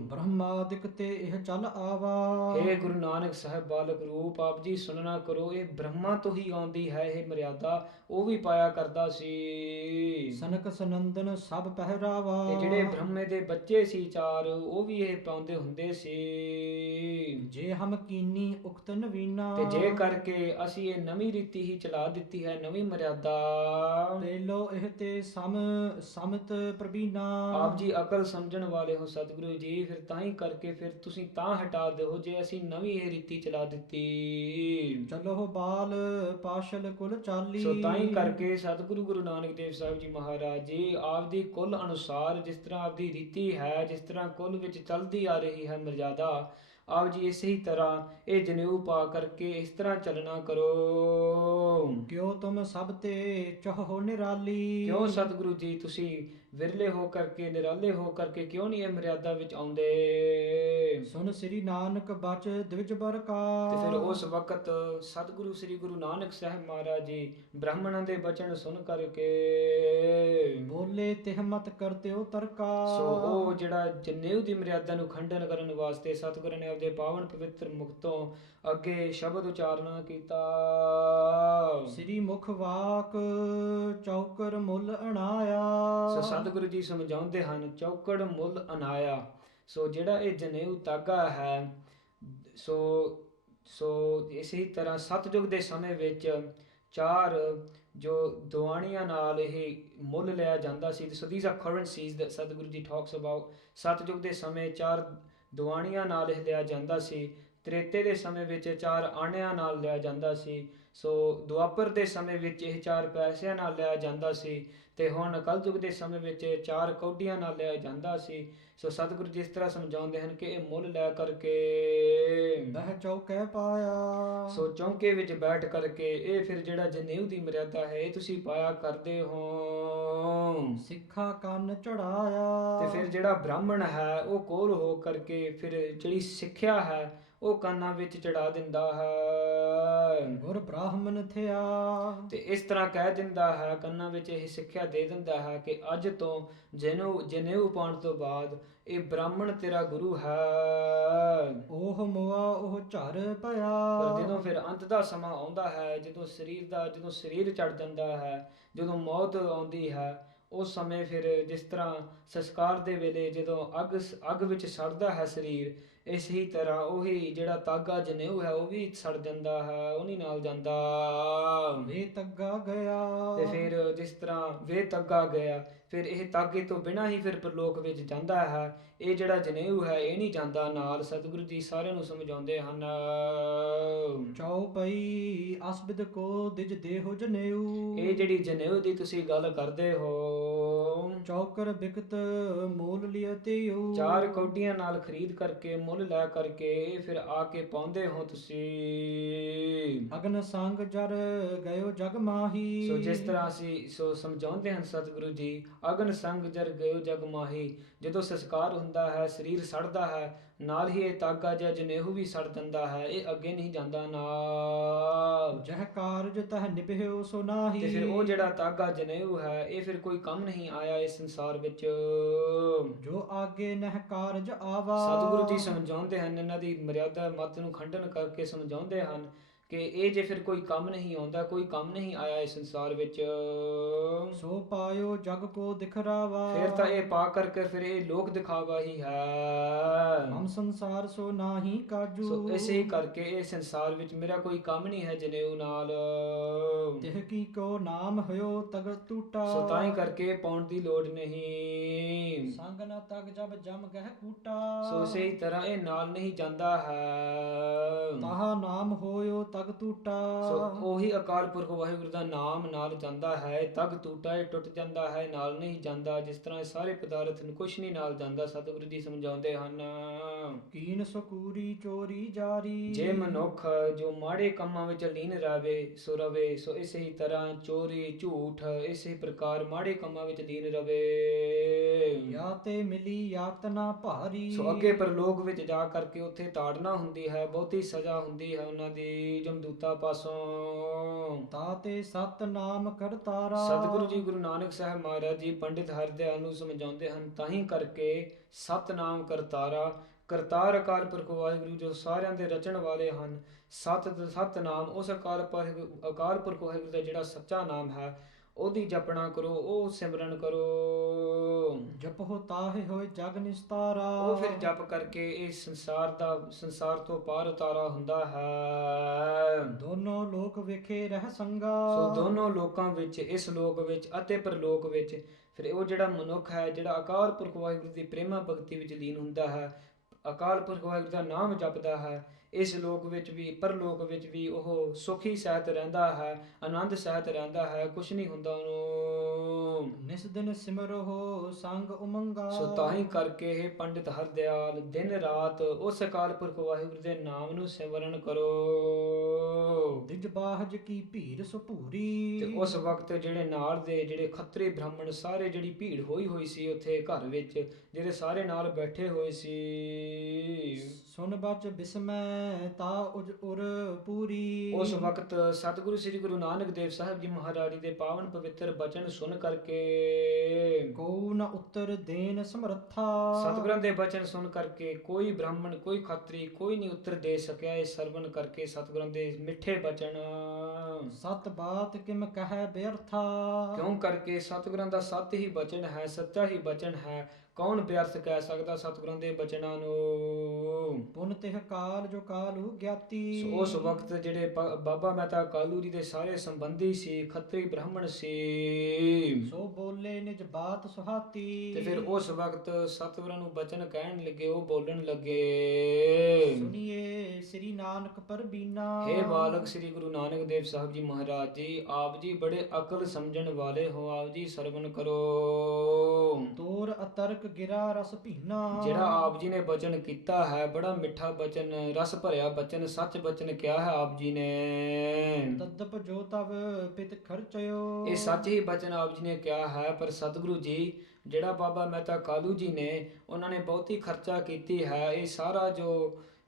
ਬ੍ਰਹਮਾਦਿਕ ਤੇ ਇਹ ਚੱਲ ਆਵਾ। हे ਗੁਰੂ ਨਾਨਕ ਸਾਹਿਬ ਬਾਲਕ ਰੂਪ, ਆਪ ਜੀ ਸੁਣਨਾ ਕਰੋ, ਇਹ ਬ੍ਰਹਮਾ ਤੋਂ ਹੀ ਆਉਂਦੀ ਹੈ ਇਹ ਮਰਿਆਦਾ, ਉਹ ਵੀ ਪਾਇਆ ਕਰਦਾ ਸੀ। ਸਨਕ ਸਨੰਦਨ ਸਭ ਪਹਿਰਾਵਾ। ਤੇ ਜਿਹੜੇ ਬ੍ਰਹਮੇ ਦੇ ਬੱਚੇ ਸੀ ਚਾਰ, ਉਹ ਵੀ ਇਹ ਪਾਉਂਦੇ ਹੁੰਦੇ ਸੀ। ਜੇ ਹਮ ਕੀਨੀ ਉਕਤ ਨਵੀਨਾ। ਤੇ ਜੇ ਕਰਕੇ ਅਸੀਂ ਇਹ ਨਵੀਂ ਰੀਤੀ ਹੀ ਚਲਾ ਦਿੱਤੀ ਹੈ, ਨਵੀਂ ਮਰਿਆਦਾ। ਤੇ ਲੋ ਇਹ ਤੇ ਸਮਤ ਪ੍ਰਬੀਨਾ। ਆਪ ਜੀ ਅਕਲ ਸਮਝਣ ਵਾਲੇ ਹੋ ਸਤਿਗੁਰੂ ਜੀ, ਫਿਰ ਤਾਂ ਹੀ ਕਰਕੇ ਫਿਰ ਤੁਸੀਂ ਤਾਂ ਹਟਾ ਦਿਓ ਜੇ ਅਸੀਂ ਨਵੀਂ ਇਹ ਰੀਤੀ ਚਲਾ ਦਿੱਤੀ। ਚਲੋ ਬਾਲ ਪਾਸ਼ਲ ਕੁਲ ਚਾਲੀ। ਸੋ ਤਾਂ ਹੀ ਕਰਕੇ ਸਤਿਗੁਰੂ ਗੁਰੂ ਨਾਨਕ ਦੇਵ ਸਾਹਿਬ ਜੀ ਮਹਾਰਾਜ ਜੀ ਆਪ ਦੀ ਕੁਲ ਅਨੁਸਾਰ, ਜਿਸ ਤਰ੍ਹਾਂ ਆਪ ਦੀ ਰੀਤੀ ਹੈ, ਜਿਸ ਤਰ੍ਹਾਂ ਕੁਲ ਵਿੱਚ ਚਲਦੀ ਆ ਰਹੀ ਹੈ ਮਰਜ਼ਾਦਾ, ਆਪ ਜੀ ਇਸੇ ਹੀ ਤਰ੍ਹਾਂ ਇਹ ਜਨੇਊ ਪਾ ਕਰਕੇ ਇਸ ਤਰ੍ਹਾਂ ਚੱਲਣਾ ਕਰੋ। ਕਿਉ ਤੁਮ ਸਭ ਤੇ ਚਹੋ ਨਿਰਾਲੀ। ਕਿਉਂ ਸਤਿਗੁਰੂ ਜੀ ਤੁਸੀਂ ਵਿਰਲੇ ਹੋ ਕਰਕੇ, ਨਿਰਾਲੇ ਹੋ ਕਰਕੇ ਕਿਉਂ ਨਹੀਂ ਇਹ ਮਰਿਆਦਾ ਵਿੱਚ ਆਉਂਦੇ? ਸੁਨ ਸ੍ਰੀ ਨਾਨਕ ਬਚ ਦਵਿਜ ਬਰਕਾ। ਤੇ ਫਿਰ ਉਸ ਵਕਤ ਸਤਿਗੁਰੂ ਸ੍ਰੀ ਗੁਰੂ ਨਾਨਕ ਸਾਹਿਬ ਮਹਾਰਾਜ ਜੀ ਬ੍ਰਾਹਮਣਾਂ ਦੇ ਬਚਨ ਸੁਣ ਕਰਕੇ ਬੋਲੇ ਤਿਹ ਮਤ ਕਰਤਿਓ ਤਰਕਾ। ਸੋ ਉਹ ਜਿਹੜਾ ਜਨੇਊ ਦੀ ਮਰਿਆਦਾ ਨੂੰ ਖੰਡਨ ਕਰਨ ਵਾਸਤੇ ਸਤਿਗੁਰੂ ਨੇ ਆਪਦੇ ਪਾਵਨ ਪਵਿੱਤਰ ਮੁਖ ਤੋਂ ਅੱਗੇ ਸ਼ਬਦ ਉਚਾਰਨਾ ਕੀਤਾ। ਸ੍ਰੀ ਮੁਖ ਵਾਕ ਚੌਕਰ ਮੁੱਲ ਅਣਾਇਆ। ਸੋ ਸਤਿਗੁਰੂ ਜੀ ਸਮਝਾਉਂਦੇ ਹਨ ਚੌਕੜ ਮੁੱਲ ਅਨਾਇਆ। ਸੋ ਜਿਹੜਾ ਇਹ ਜਨੇਊ ਤਾਗਾ ਹੈ, ਸੋ ਇਸੇ ਤਰ੍ਹਾਂ ਸਤਜੁਗ ਦੇ ਸਮੇਂ ਵਿੱਚ ਚਾਰ ਜੋ ਦੁਆਣੀਆਂ ਨਾਲ ਇਹ ਮੁੱਲ ਲਿਆ ਜਾਂਦਾ ਸੀ। So these are currencies that Satguru ਜੀ ਟਾਕਸ ਅਬਾਊਟ। ਸਤਿਯੁਗ ਦੇ ਸਮੇਂ ਚਾਰ ਦੁਆਣੀਆਂ ਨਾਲ ਇਹ ਲਿਆ ਜਾਂਦਾ ਸੀ। ਤ੍ਰੇਤੇ ਦੇ ਸਮੇਂ ਵਿੱਚ ਚਾਰ ਆਣਿਆਂ ਨਾਲ ਲਿਆ ਜਾਂਦਾ ਸੀ। ਸੋ ਦੁਆਪਰ ਦੇ ਸਮੇਂ ਵਿੱਚ ਇਹ ਚਾਰ ਪੈਸਿਆਂ ਨਾਲ ਲਿਆ ਜਾਂਦਾ ਸੀ। ਤੇ ਹੁਣ ਕਲਯੁਗ ਦੇ ਸਮੇਂ ਵਿੱਚ ਚਾਰ ਕੌਡੀਆਂ ਨਾਲ ਲਿਆ ਜਾਂਦਾ ਸੀ। ਸੋ ਸਤਿਗੁਰੂ ਜਿਸ ਤਰ੍ਹਾਂ ਸਮਝਾਉਂਦੇ ਹਨ ਕਿ ਇਹ ਮੁੱਲ ਲੈ ਕਰਕੇ ਬਹਿ ਚੌਕੈ ਪਾਇਆ। ਸੋ ਚੌਂਕੇ ਵਿੱਚ ਬੈਠ ਕਰਕੇ ਇਹ ਫਿਰ ਜਿਹੜਾ ਜਨੇਊ ਦੀ ਮਰਿਆਦਾ ਹੈ ਇਹ ਤੁਸੀਂ ਪਾਇਆ ਕਰਦੇ ਹੋ। ਸਿੱਖਾ ਕੰਨ ਚੜਾਇਆ। ਤੇ ਫਿਰ ਜਿਹੜਾ ਬ੍ਰਾਹਮਣ ਹੈ ਉਹ ਕੋਲ ਹੋ ਕਰਕੇ ਫਿਰ ਜਿਹੜੀ ਸਿੱਖਿਆ ਹੈ ਉਹ ਕੰਨਾਂ ਵਿੱਚ ਚੜਾ ਦਿੰਦਾ ਹੈ। ਗੁਰ ਬ੍ਰਾਹਮਣ ਥਿਆ। ਤੇ ਇਸ ਤਰ੍ਹਾਂ ਕਹਿ ਦਿੰਦਾ ਹੈ, ਕੰਨਾਂ ਵਿੱਚ ਇਹ ਸਿੱਖਿਆ ਦੇ ਦਿੰਦਾ ਹੈ ਕਿ ਅੱਜ ਤੋਂ ਜਨੇਊ ਪਾਉਣ ਤੋਂ ਬਾਅਦ ਇਹ ਬ੍ਰਾਹਮਣ ਤੇਰਾ ਗੁਰੂ ਹੈ। ਉਹ ਮੁਆ ਉਹ ਝਰ ਪਰ ਪਿਆ। ਜਦੋਂ ਫਿਰ ਅੰਤ ਦਾ ਸਮਾਂ ਆਉਂਦਾ ਹੈ, ਜਦੋਂ ਸਰੀਰ ਚੜ ਜਾਂਦਾ ਹੈ, ਜਦੋਂ ਮੌਤ ਆਉਂਦੀ ਹੈ, ਉਸ ਸਮੇਂ ਫਿਰ ਜਿਸ ਤਰ੍ਹਾਂ ਸੰਸਕਾਰ ਦੇ ਵੇਲੇ ਜਦੋਂ ਅੱਗ ਵਿੱਚ ਸੜਦਾ ਹੈ ਸਰੀਰ, ਇਸੇ ਤਰ੍ਹਾਂ ਉਹੀ ਜਿਹੜਾ ਤਾਗਾ ਜਨੇਊ ਹੈ ਉਹ ਵੀ ਸੜ ਜਾਂਦਾ ਹੈ, ਉਹਨੀ ਨਾਲ ਜਾਂਦਾ। ਵੇ ਤੱਗਾ ਗਿਆ। ਤੇ ਫਿਰ ਜਿਸ ਤਰ੍ਹਾਂ ਵੇ ਤੱਗਾ ਗਿਆ, ਫਿਰ ਇਹ ਤਾਗੇ ਤੋਂ ਬਿਨਾਂ ਹੀ ਫਿਰ ਪਰਲੋਕ ਵਿੱਚ ਜਾਂਦਾ ਹੈ। ਇਹ ਜਿਹੜਾ ਜਨੇਊ ਹੈ ਇਹ ਨਹੀਂ ਜਾਂਦਾ ਨਾਲ। ਸਤਿਗੁਰੂ ਜੀ ਸਾਰਿਆਂ ਨੂੰ ਸਮਝਾਉਂਦੇ ਹਨ। ਚੌਪਈ ਅਸਬਿਦ ਕੋ ਦਿਜ ਦੇਹੁ ਜਨੇਊ। ਇਹ ਜਿਹੜੀ ਜਨੇਊ ਦੀ ਤੁਸੀਂ ਗੱਲ ਕਰਦੇ ਹੋ, ਚੌਕਰ ਬਿਕਤ ਮੂਲ ਲਿਅਤਿਉ। ਚਾਰ ਕੌਡੀਆਂ ਨਾਲ ਖਰੀਦ ਕਰਕੇ ਮੁੱਲ ਲੈ ਕਰਕੇ ਫਿਰ ਆ ਕੇ ਪਾਉਂਦੇ ਹੋ ਤੁਸੀਂ। ਅਗਨ ਸੰਗ ਜਰ ਗਇਓ ਜਗ ਮਾਹੀ। ਸੋ ਜਿਸ ਤਰ੍ਹਾਂ ਅਸੀਂ ਸੋ ਸਮਝਾਉਂਦੇ ਹਨ ਸਤਿਗੁਰੂ ਜੀ, ਅਗਨ ਸੰਗ ਜਰ ਗਇਓ ਜਗ ਮਾਹੀ। ਜਦੋਂ ਸੰਸਕਾਰ ਹੁੰਦਾ ਹੈ, ਸਰੀਰ ਸੜਦਾ ਹੈ, ਨਾਲ ਹੀ ਇਹ ਤਾਗਾ ਜਾਂ ਜਨੇਊ ਵੀ ਸੜ ਜਾਂਦਾ ਹੈ, ਇਹ ਅੱਗੇ ਨਹੀਂ ਜਾਂਦਾ ਨਾਲ। ਜਹ ਕਾਰਜ ਤਹ ਨਿਭਿਓ ਸੋ ਨਾਹੀ। ਤੇ ਫਿਰ ਉਹ ਜਿਹੜਾ ਤਾਗਾ ਜਨੇਊ ਹੈ ਇਹ ਫਿਰ ਕੋਈ ਕੰਮ ਨਹੀਂ ਆਇਆ ਇਸ ਸੰਸਾਰ ਵਿੱਚ। ਜੋ ਆਗੇ ਨਹਿ ਕਾਰਜ ਆਵਾ। ਸਤਿਗੁਰੂ ਜੀ ਸਮਝਾਉਂਦੇ ਹਨ, ਇਹਨਾਂ ਦੀ ਮਰਿਆਦਾ ਮਤ ਨੂੰ ਖੰਡਨ ਕਰਕੇ ਸਮਝਾਉਂਦੇ ਹਨ ਕਿ ਇਹ ਜੇ ਫਿਰ ਕੋਈ ਕੰਮ ਨਹੀਂ ਆਉਂਦਾ, ਕੋਈ ਕੰਮ ਨਹੀਂ ਆਇਆ ਇਸ ਸੰਸਾਰ ਵਿੱਚ, ਸੋ ਪਾਇਓ ਜਗ ਕੋ ਦਿਖਰਾਵਾ। ਫਿਰ ਤਾਂ ਇਹ ਪਾ ਕਰਕੇ ਫਿਰ ਇਹ ਲੋਕ ਦਿਖਾਵਾ ਹੀ ਹੈ। ਹਮ ਸੰਸਾਰ ਸੋ ਨਾਹੀ ਕਾਜੂ। ਸੋ ਇਸੇ ਕਰਕੇ ਇਹ ਸੰਸਾਰ ਵਿੱਚ ਮੇਰਾ ਕੋਈ ਕੰਮ ਨਹੀਂ ਹੈ ਜਨੇਊ ਨਾਲ। ਤਿਹ ਕੀ ਕੋ ਨਾਮ ਹੋਇਓ ਤਗ ਟੂਟਾ। ਸੋ ਤਾਂ ਹੀ ਕਰਕੇ ਪਾਉਣ ਦੀ ਲੋੜ ਨਹੀਂ। ਸੰਗ ਨ ਤਗ ਜਬ ਜਮ ਗਹਿ ਕੂਟਾ। ਸੋ ਇਸੇ ਤਰ੍ਹਾਂ ਇਹ ਨਾਲ ਨਹੀਂ ਜਾਂਦਾ ਹੈ। ਤਾਹਾ ਨਾਮ ਹੋਇਓ ਤਗ ਟੂਟਾ। ਸੋ ਉਹੀ ਅਕਾਲ ਪੁਰਖ ਵਾਹਿਗੁਰੂ ਦਾ ਨਾਮ ਨਾਲ ਜਾਂਦਾ ਹੈ। ਤਗ ਟੂਟਾ, ਇਹ ਟੁੱਟ ਜਾਂਦਾ ਹੈ, ਨਾਲ ਨਹੀਂ ਜਾਂਦਾ। ਜਿਸ ਤਰ੍ਹਾਂ ਇਹ ਸਾਰੇ ਪਦਾਰਥ ਨੂੰ ਕੁਛ ਨਹੀਂ ਨਾਲ ਜਾਂਦਾ। ਸਤਿਗੁਰੂ ਜੀ ਸਮਝਾਉਂਦੇ ਹਨ, ਕੀਨ ਸਕੂਰੀ ਚੋਰੀ ਜਾਰੀ। ਜੇ ਮਨੁੱਖ ਜੋ ਮਾੜੇ ਕੰਮਾਂ ਵਿੱਚ ਲੀਨ ਰਵੇ ਸੋ ਇਸੇ ਹੀ ਤਰ੍ਹਾਂ ਚੋਰੀ ਝੂਠ ਇਸੇ ਪ੍ਰਕਾਰ ਮਾੜੇ ਕੰਮਾਂ ਵਿੱਚ ਲੀਨ ਰਵੇ। ਯਾ ਤੇ ਮਿਲੀ ਯਾਤਨਾ ਭਾਰੀ। ਸੋ ਅੱਗੇ ਪਰਲੋਕ ਵਿੱਚ ਜਾ ਕਰਕੇ ਉੱਥੇ ਤਾੜਨਾ ਹੁੰਦੀ ਹੈ, ਬਹੁਤੀ ਸਜ਼ਾ ਹੁੰਦੀ ਹੈ ਉਹਨਾਂ ਦੀ ਜਮਦੂਤਾ ਪਾਸੋਂ। ਤਾਤੇ ਸਤ ਨਾਮ ਕਰਤਾਰਾ। ਸਤਿਗੁਰੂ ਜੀ ਗੁਰੂ ਨਾਨਕ ਸਾਹਿਬ ਮਹਾਰਾਜ ਜੀ ਪੰਡਿਤ ਹਰਦਿਆਲ ਨੂੰ ਸਮਝਾਉਂਦੇ ਹਨ, ਤਾਂ ਹੀ ਕਰਕੇ ਸਤਨਾਮ ਕਰਤਾਰਾ। ਕਰਤਾਰ ਅਕਾਲ ਪੁਰਖ ਵਾਹਿਗੁਰੂ ਜੋ ਸਾਰਿਆਂ ਦੇ ਰਚਣ ਵਾਲੇ ਹਨ। ਸਤਨਾਮ ਉਸ ਅਕਾਲ ਪੁਰਖ ਵਾਹਿਗੁਰੂ ਦਾ ਜਿਹੜਾ ਸੱਚਾ ਨਾਮ ਹੈ ਉਹਦੀ ਜਪਣਾ ਕਰੋ, ਉਹ ਸਿਮਰਨ ਕਰੋ। ਜਪਹੁ ਤਾਹਿ ਹੋਇ ਜਗ ਨਿਸਤਾਰਾ। ਉਹ ਫਿਰ ਜਪ ਕਰਕੇ ਇਹ ਸੰਸਾਰ ਤੋਂ ਪਾਰ ਉਤਾਰਾ ਹੁੰਦਾ ਹੈ। ਦੋਨੋਂ ਲੋਕ ਵੇਖੇ ਰਹਿ ਸੰਗਾ। ਸੋ ਦੋਨੋਂ ਲੋਕਾਂ ਵਿੱਚ, ਇਸ ਲੋਕ ਵਿੱਚ ਅਤੇ ਪਰਲੋਕ ਵਿੱਚ, ਫਿਰ ਉਹ ਜਿਹੜਾ ਮਨੁੱਖ ਹੈ ਜਿਹੜਾ ਅਕਾਲ ਪੁਰਖ ਵਾਹਿਗੁਰੂ ਦੀ ਪ੍ਰੇਮਾ ਭਗਤੀ ਵਿੱਚ ਲੀਨ ਹੁੰਦਾ ਹੈ, ਅਕਾਲ ਪੁਰਖ ਵਾਹਿਗੁਰੂ ਦਾ ਨਾਮ ਜਪਦਾ ਹੈ, ਇਸ ਲੋਕ ਵਿੱਚ ਵੀ ਪਰਲੋਕ ਵਿੱਚ ਵੀ ਉਹ ਸੁਖੀ ਸਹਿਤ ਰਹਿੰਦਾ ਹੈ, ਆਨੰਦ ਸਹਿਤ ਰਹਿੰਦਾ ਹੈ, ਕੁਛ ਨਹੀਂ ਹੁੰਦਾ ਉਹਨੂੰ। ਨਿਸ ਦਿਨ ਸਿਮਰੋ ਸੰਗ ਉਮੰਗਾ। ਸੋ ਤਾਂ ਹੀ ਕਰਕੇ ਇਹ ਪੰਡਿਤ ਹਰਦਿਆਲ ਦਿਨ ਰਾਤ ਉਸ ਅਕਾਲ ਪੁਰਖ ਵਾਹਿਗੁਰੂ ਦੇ ਨਾਮ ਨੂੰ ਸਿਮਰਨ ਕਰੋ। ਦਿਜ ਬਾਹਜ ਕੀ ਭੀੜ ਸੁਭੂਰੀ। ਤੇ ਉਸ ਵਕਤ ਜਿਹੜੇ ਨਾਲ ਦੇ ਜਿਹੜੇ ਖੱਤਰੀ ਬ੍ਰਾਹਮਣ ਸਾਰੇ ਜਿਹੜੀ ਭੀੜ ਹੋਈ ਸੀ ਉੱਥੇ ਘਰ ਵਿੱਚ, ਜਿਹੜੇ ਸਾਰੇ ਨਾਲ ਬੈਠੇ ਹੋਏ ਸੀ। ਸੁਨ ਬਚ ਬਿਸਮੈ ਤਾ ਉਰ ਪੂਰੀ। ਉਸ ਵਕਤ ਸਤਿਗੁਰੂ ਸ੍ਰੀ ਗੁਰੂ ਨਾਨਕ ਦੇਵ ਸਾਹਿਬ ਜੀ ਮਹਾਰਾਜ ਦੇ ਪਾਵਨ ਪਵਿੱਤਰ ਬਚਨ ਸੁਣ ਕਰਕੇ ਕੋ ਨ ਉੱਤਰ ਦੇਨ ਸਮਰੱਥਾ। ਸਤਿਗੁਰਾਂ ਦੇ ਬਚਨ ਸੁਣ ਕਰਕੇ ਕੋਈ ਬ੍ਰਾਹਮਣ, ਕੋਈ ਖੱਤਰੀ, ਕੋਈ ਨਹੀਂ ਉੱਤਰ ਦੇ ਸਕਿਆ। ਇਹ ਸਰਵਨ ਕਰਕੇ ਸਤਿਗੁਰਾਂ ਦੇ ਮਿੱਠੇ ਬਚਨ। ਸਤ ਬਾਤ ਕਿਮ ਕਹੈ ਬਿਅਰਥਾ। ਕਿਉਂ ਕਰਕੇ ਸਤਿਗੁਰਾਂ ਦਾ ਸੱਚ ਹੀ ਬਚਨ ਹੈ, ਸੱਚਾ ਹੀ ਬਚਨ ਹੈ। ਕੌਣ ਵਿਅਰਥ ਕਹਿ ਸਕਦਾ ਸਤਿਗੁਰਾਂ ਦੇ ਬਚਨਾਂ ਨੂੰ। ਪੁਨ ਤਿਹ ਕਾਲ ਜੋ ਕਾਲੂ ਗਿਆਤੀ। ਸੋ ਉਸ ਵਕਤ ਜਿਹੜੇ ਬਾਬਾ ਮਹਿਤਾ ਕਾਲੂ ਜੀ ਦੇ ਸਾਰੇ ਸੰਬੰਧੀ ਸੀ, ਖੱਤਰੀ ਬ੍ਰਾਹਮਣ ਸੀ, ਸੋ ਬੋਲੇ ਨਿਜ ਬਾਤ ਸੁਹਾਤੀ। ਤੇ ਫਿਰ ਉਸ ਵਕਤ ਸਤਿਗੁਰਾਂ ਨੂੰ ਬਚਨ ਕਹਿਣ ਲੱਗੇ, ਉਹ ਬੋਲਣ ਲੱਗੇ, ਸੁਨੀਏ ਸ੍ਰੀ ਨਾਨਕ ਪਰਬੀਨਾ। ਹੇ ਬਾਲਕ ਸ੍ਰੀ ਗੁਰੂ ਨਾਨਕ ਦੇਵ ਸਾਹਿਬ ਜੀ ਮਹਾਰਾਜ ਜੀ, ਆਪ ਜੀ ਬੜੇ ਅਕਲ ਸਮਝਣ ਵਾਲੇ ਹੋ, ਆਪ ਜੀ ਸਰਵਨ ਕਰੋ। ਤੋਰ ਅਤਰਕ ਗਿਰਾ ਰਸ ਭੀਨਾ। ਜਿਹੜਾ ਆਪ ਜੀ ਨੇ ਬਚਨ ਕੀਤਾ ਹੈ, ਬੜਾ ਮਿੱਠਾ ਬਚਨ, ਰਸ ਭਰਿਆ ਬਚਨ, ਸੱਚ ਬਚਨ ਕਿਹਾ ਹੈ ਆਪ ਜੀ ਨੇ। ਤਦਪ ਜੋ ਤਵ ਪਿਤ ਖਰਚਿਓ। ਇਹ ਸੱਚ ਹੀ ਬਚਨ ਆਪ ਜੀ ਨੇ ਕਿਹਾ ਹੈ, ਪਰ ਸਤਿਗੁਰੂ ਜੀ ਜਿਹੜਾ ਬਾਬਾ ਮਹਿਤਾ ਕਾਲੂ ਜੀ ਨੇ, ਉਹਨਾਂ ਨੇ ਬਹੁਤੀ ਖਰਚਾ ਕੀਤੀ ਹੈ। ਇਹ ਸਾਰਾ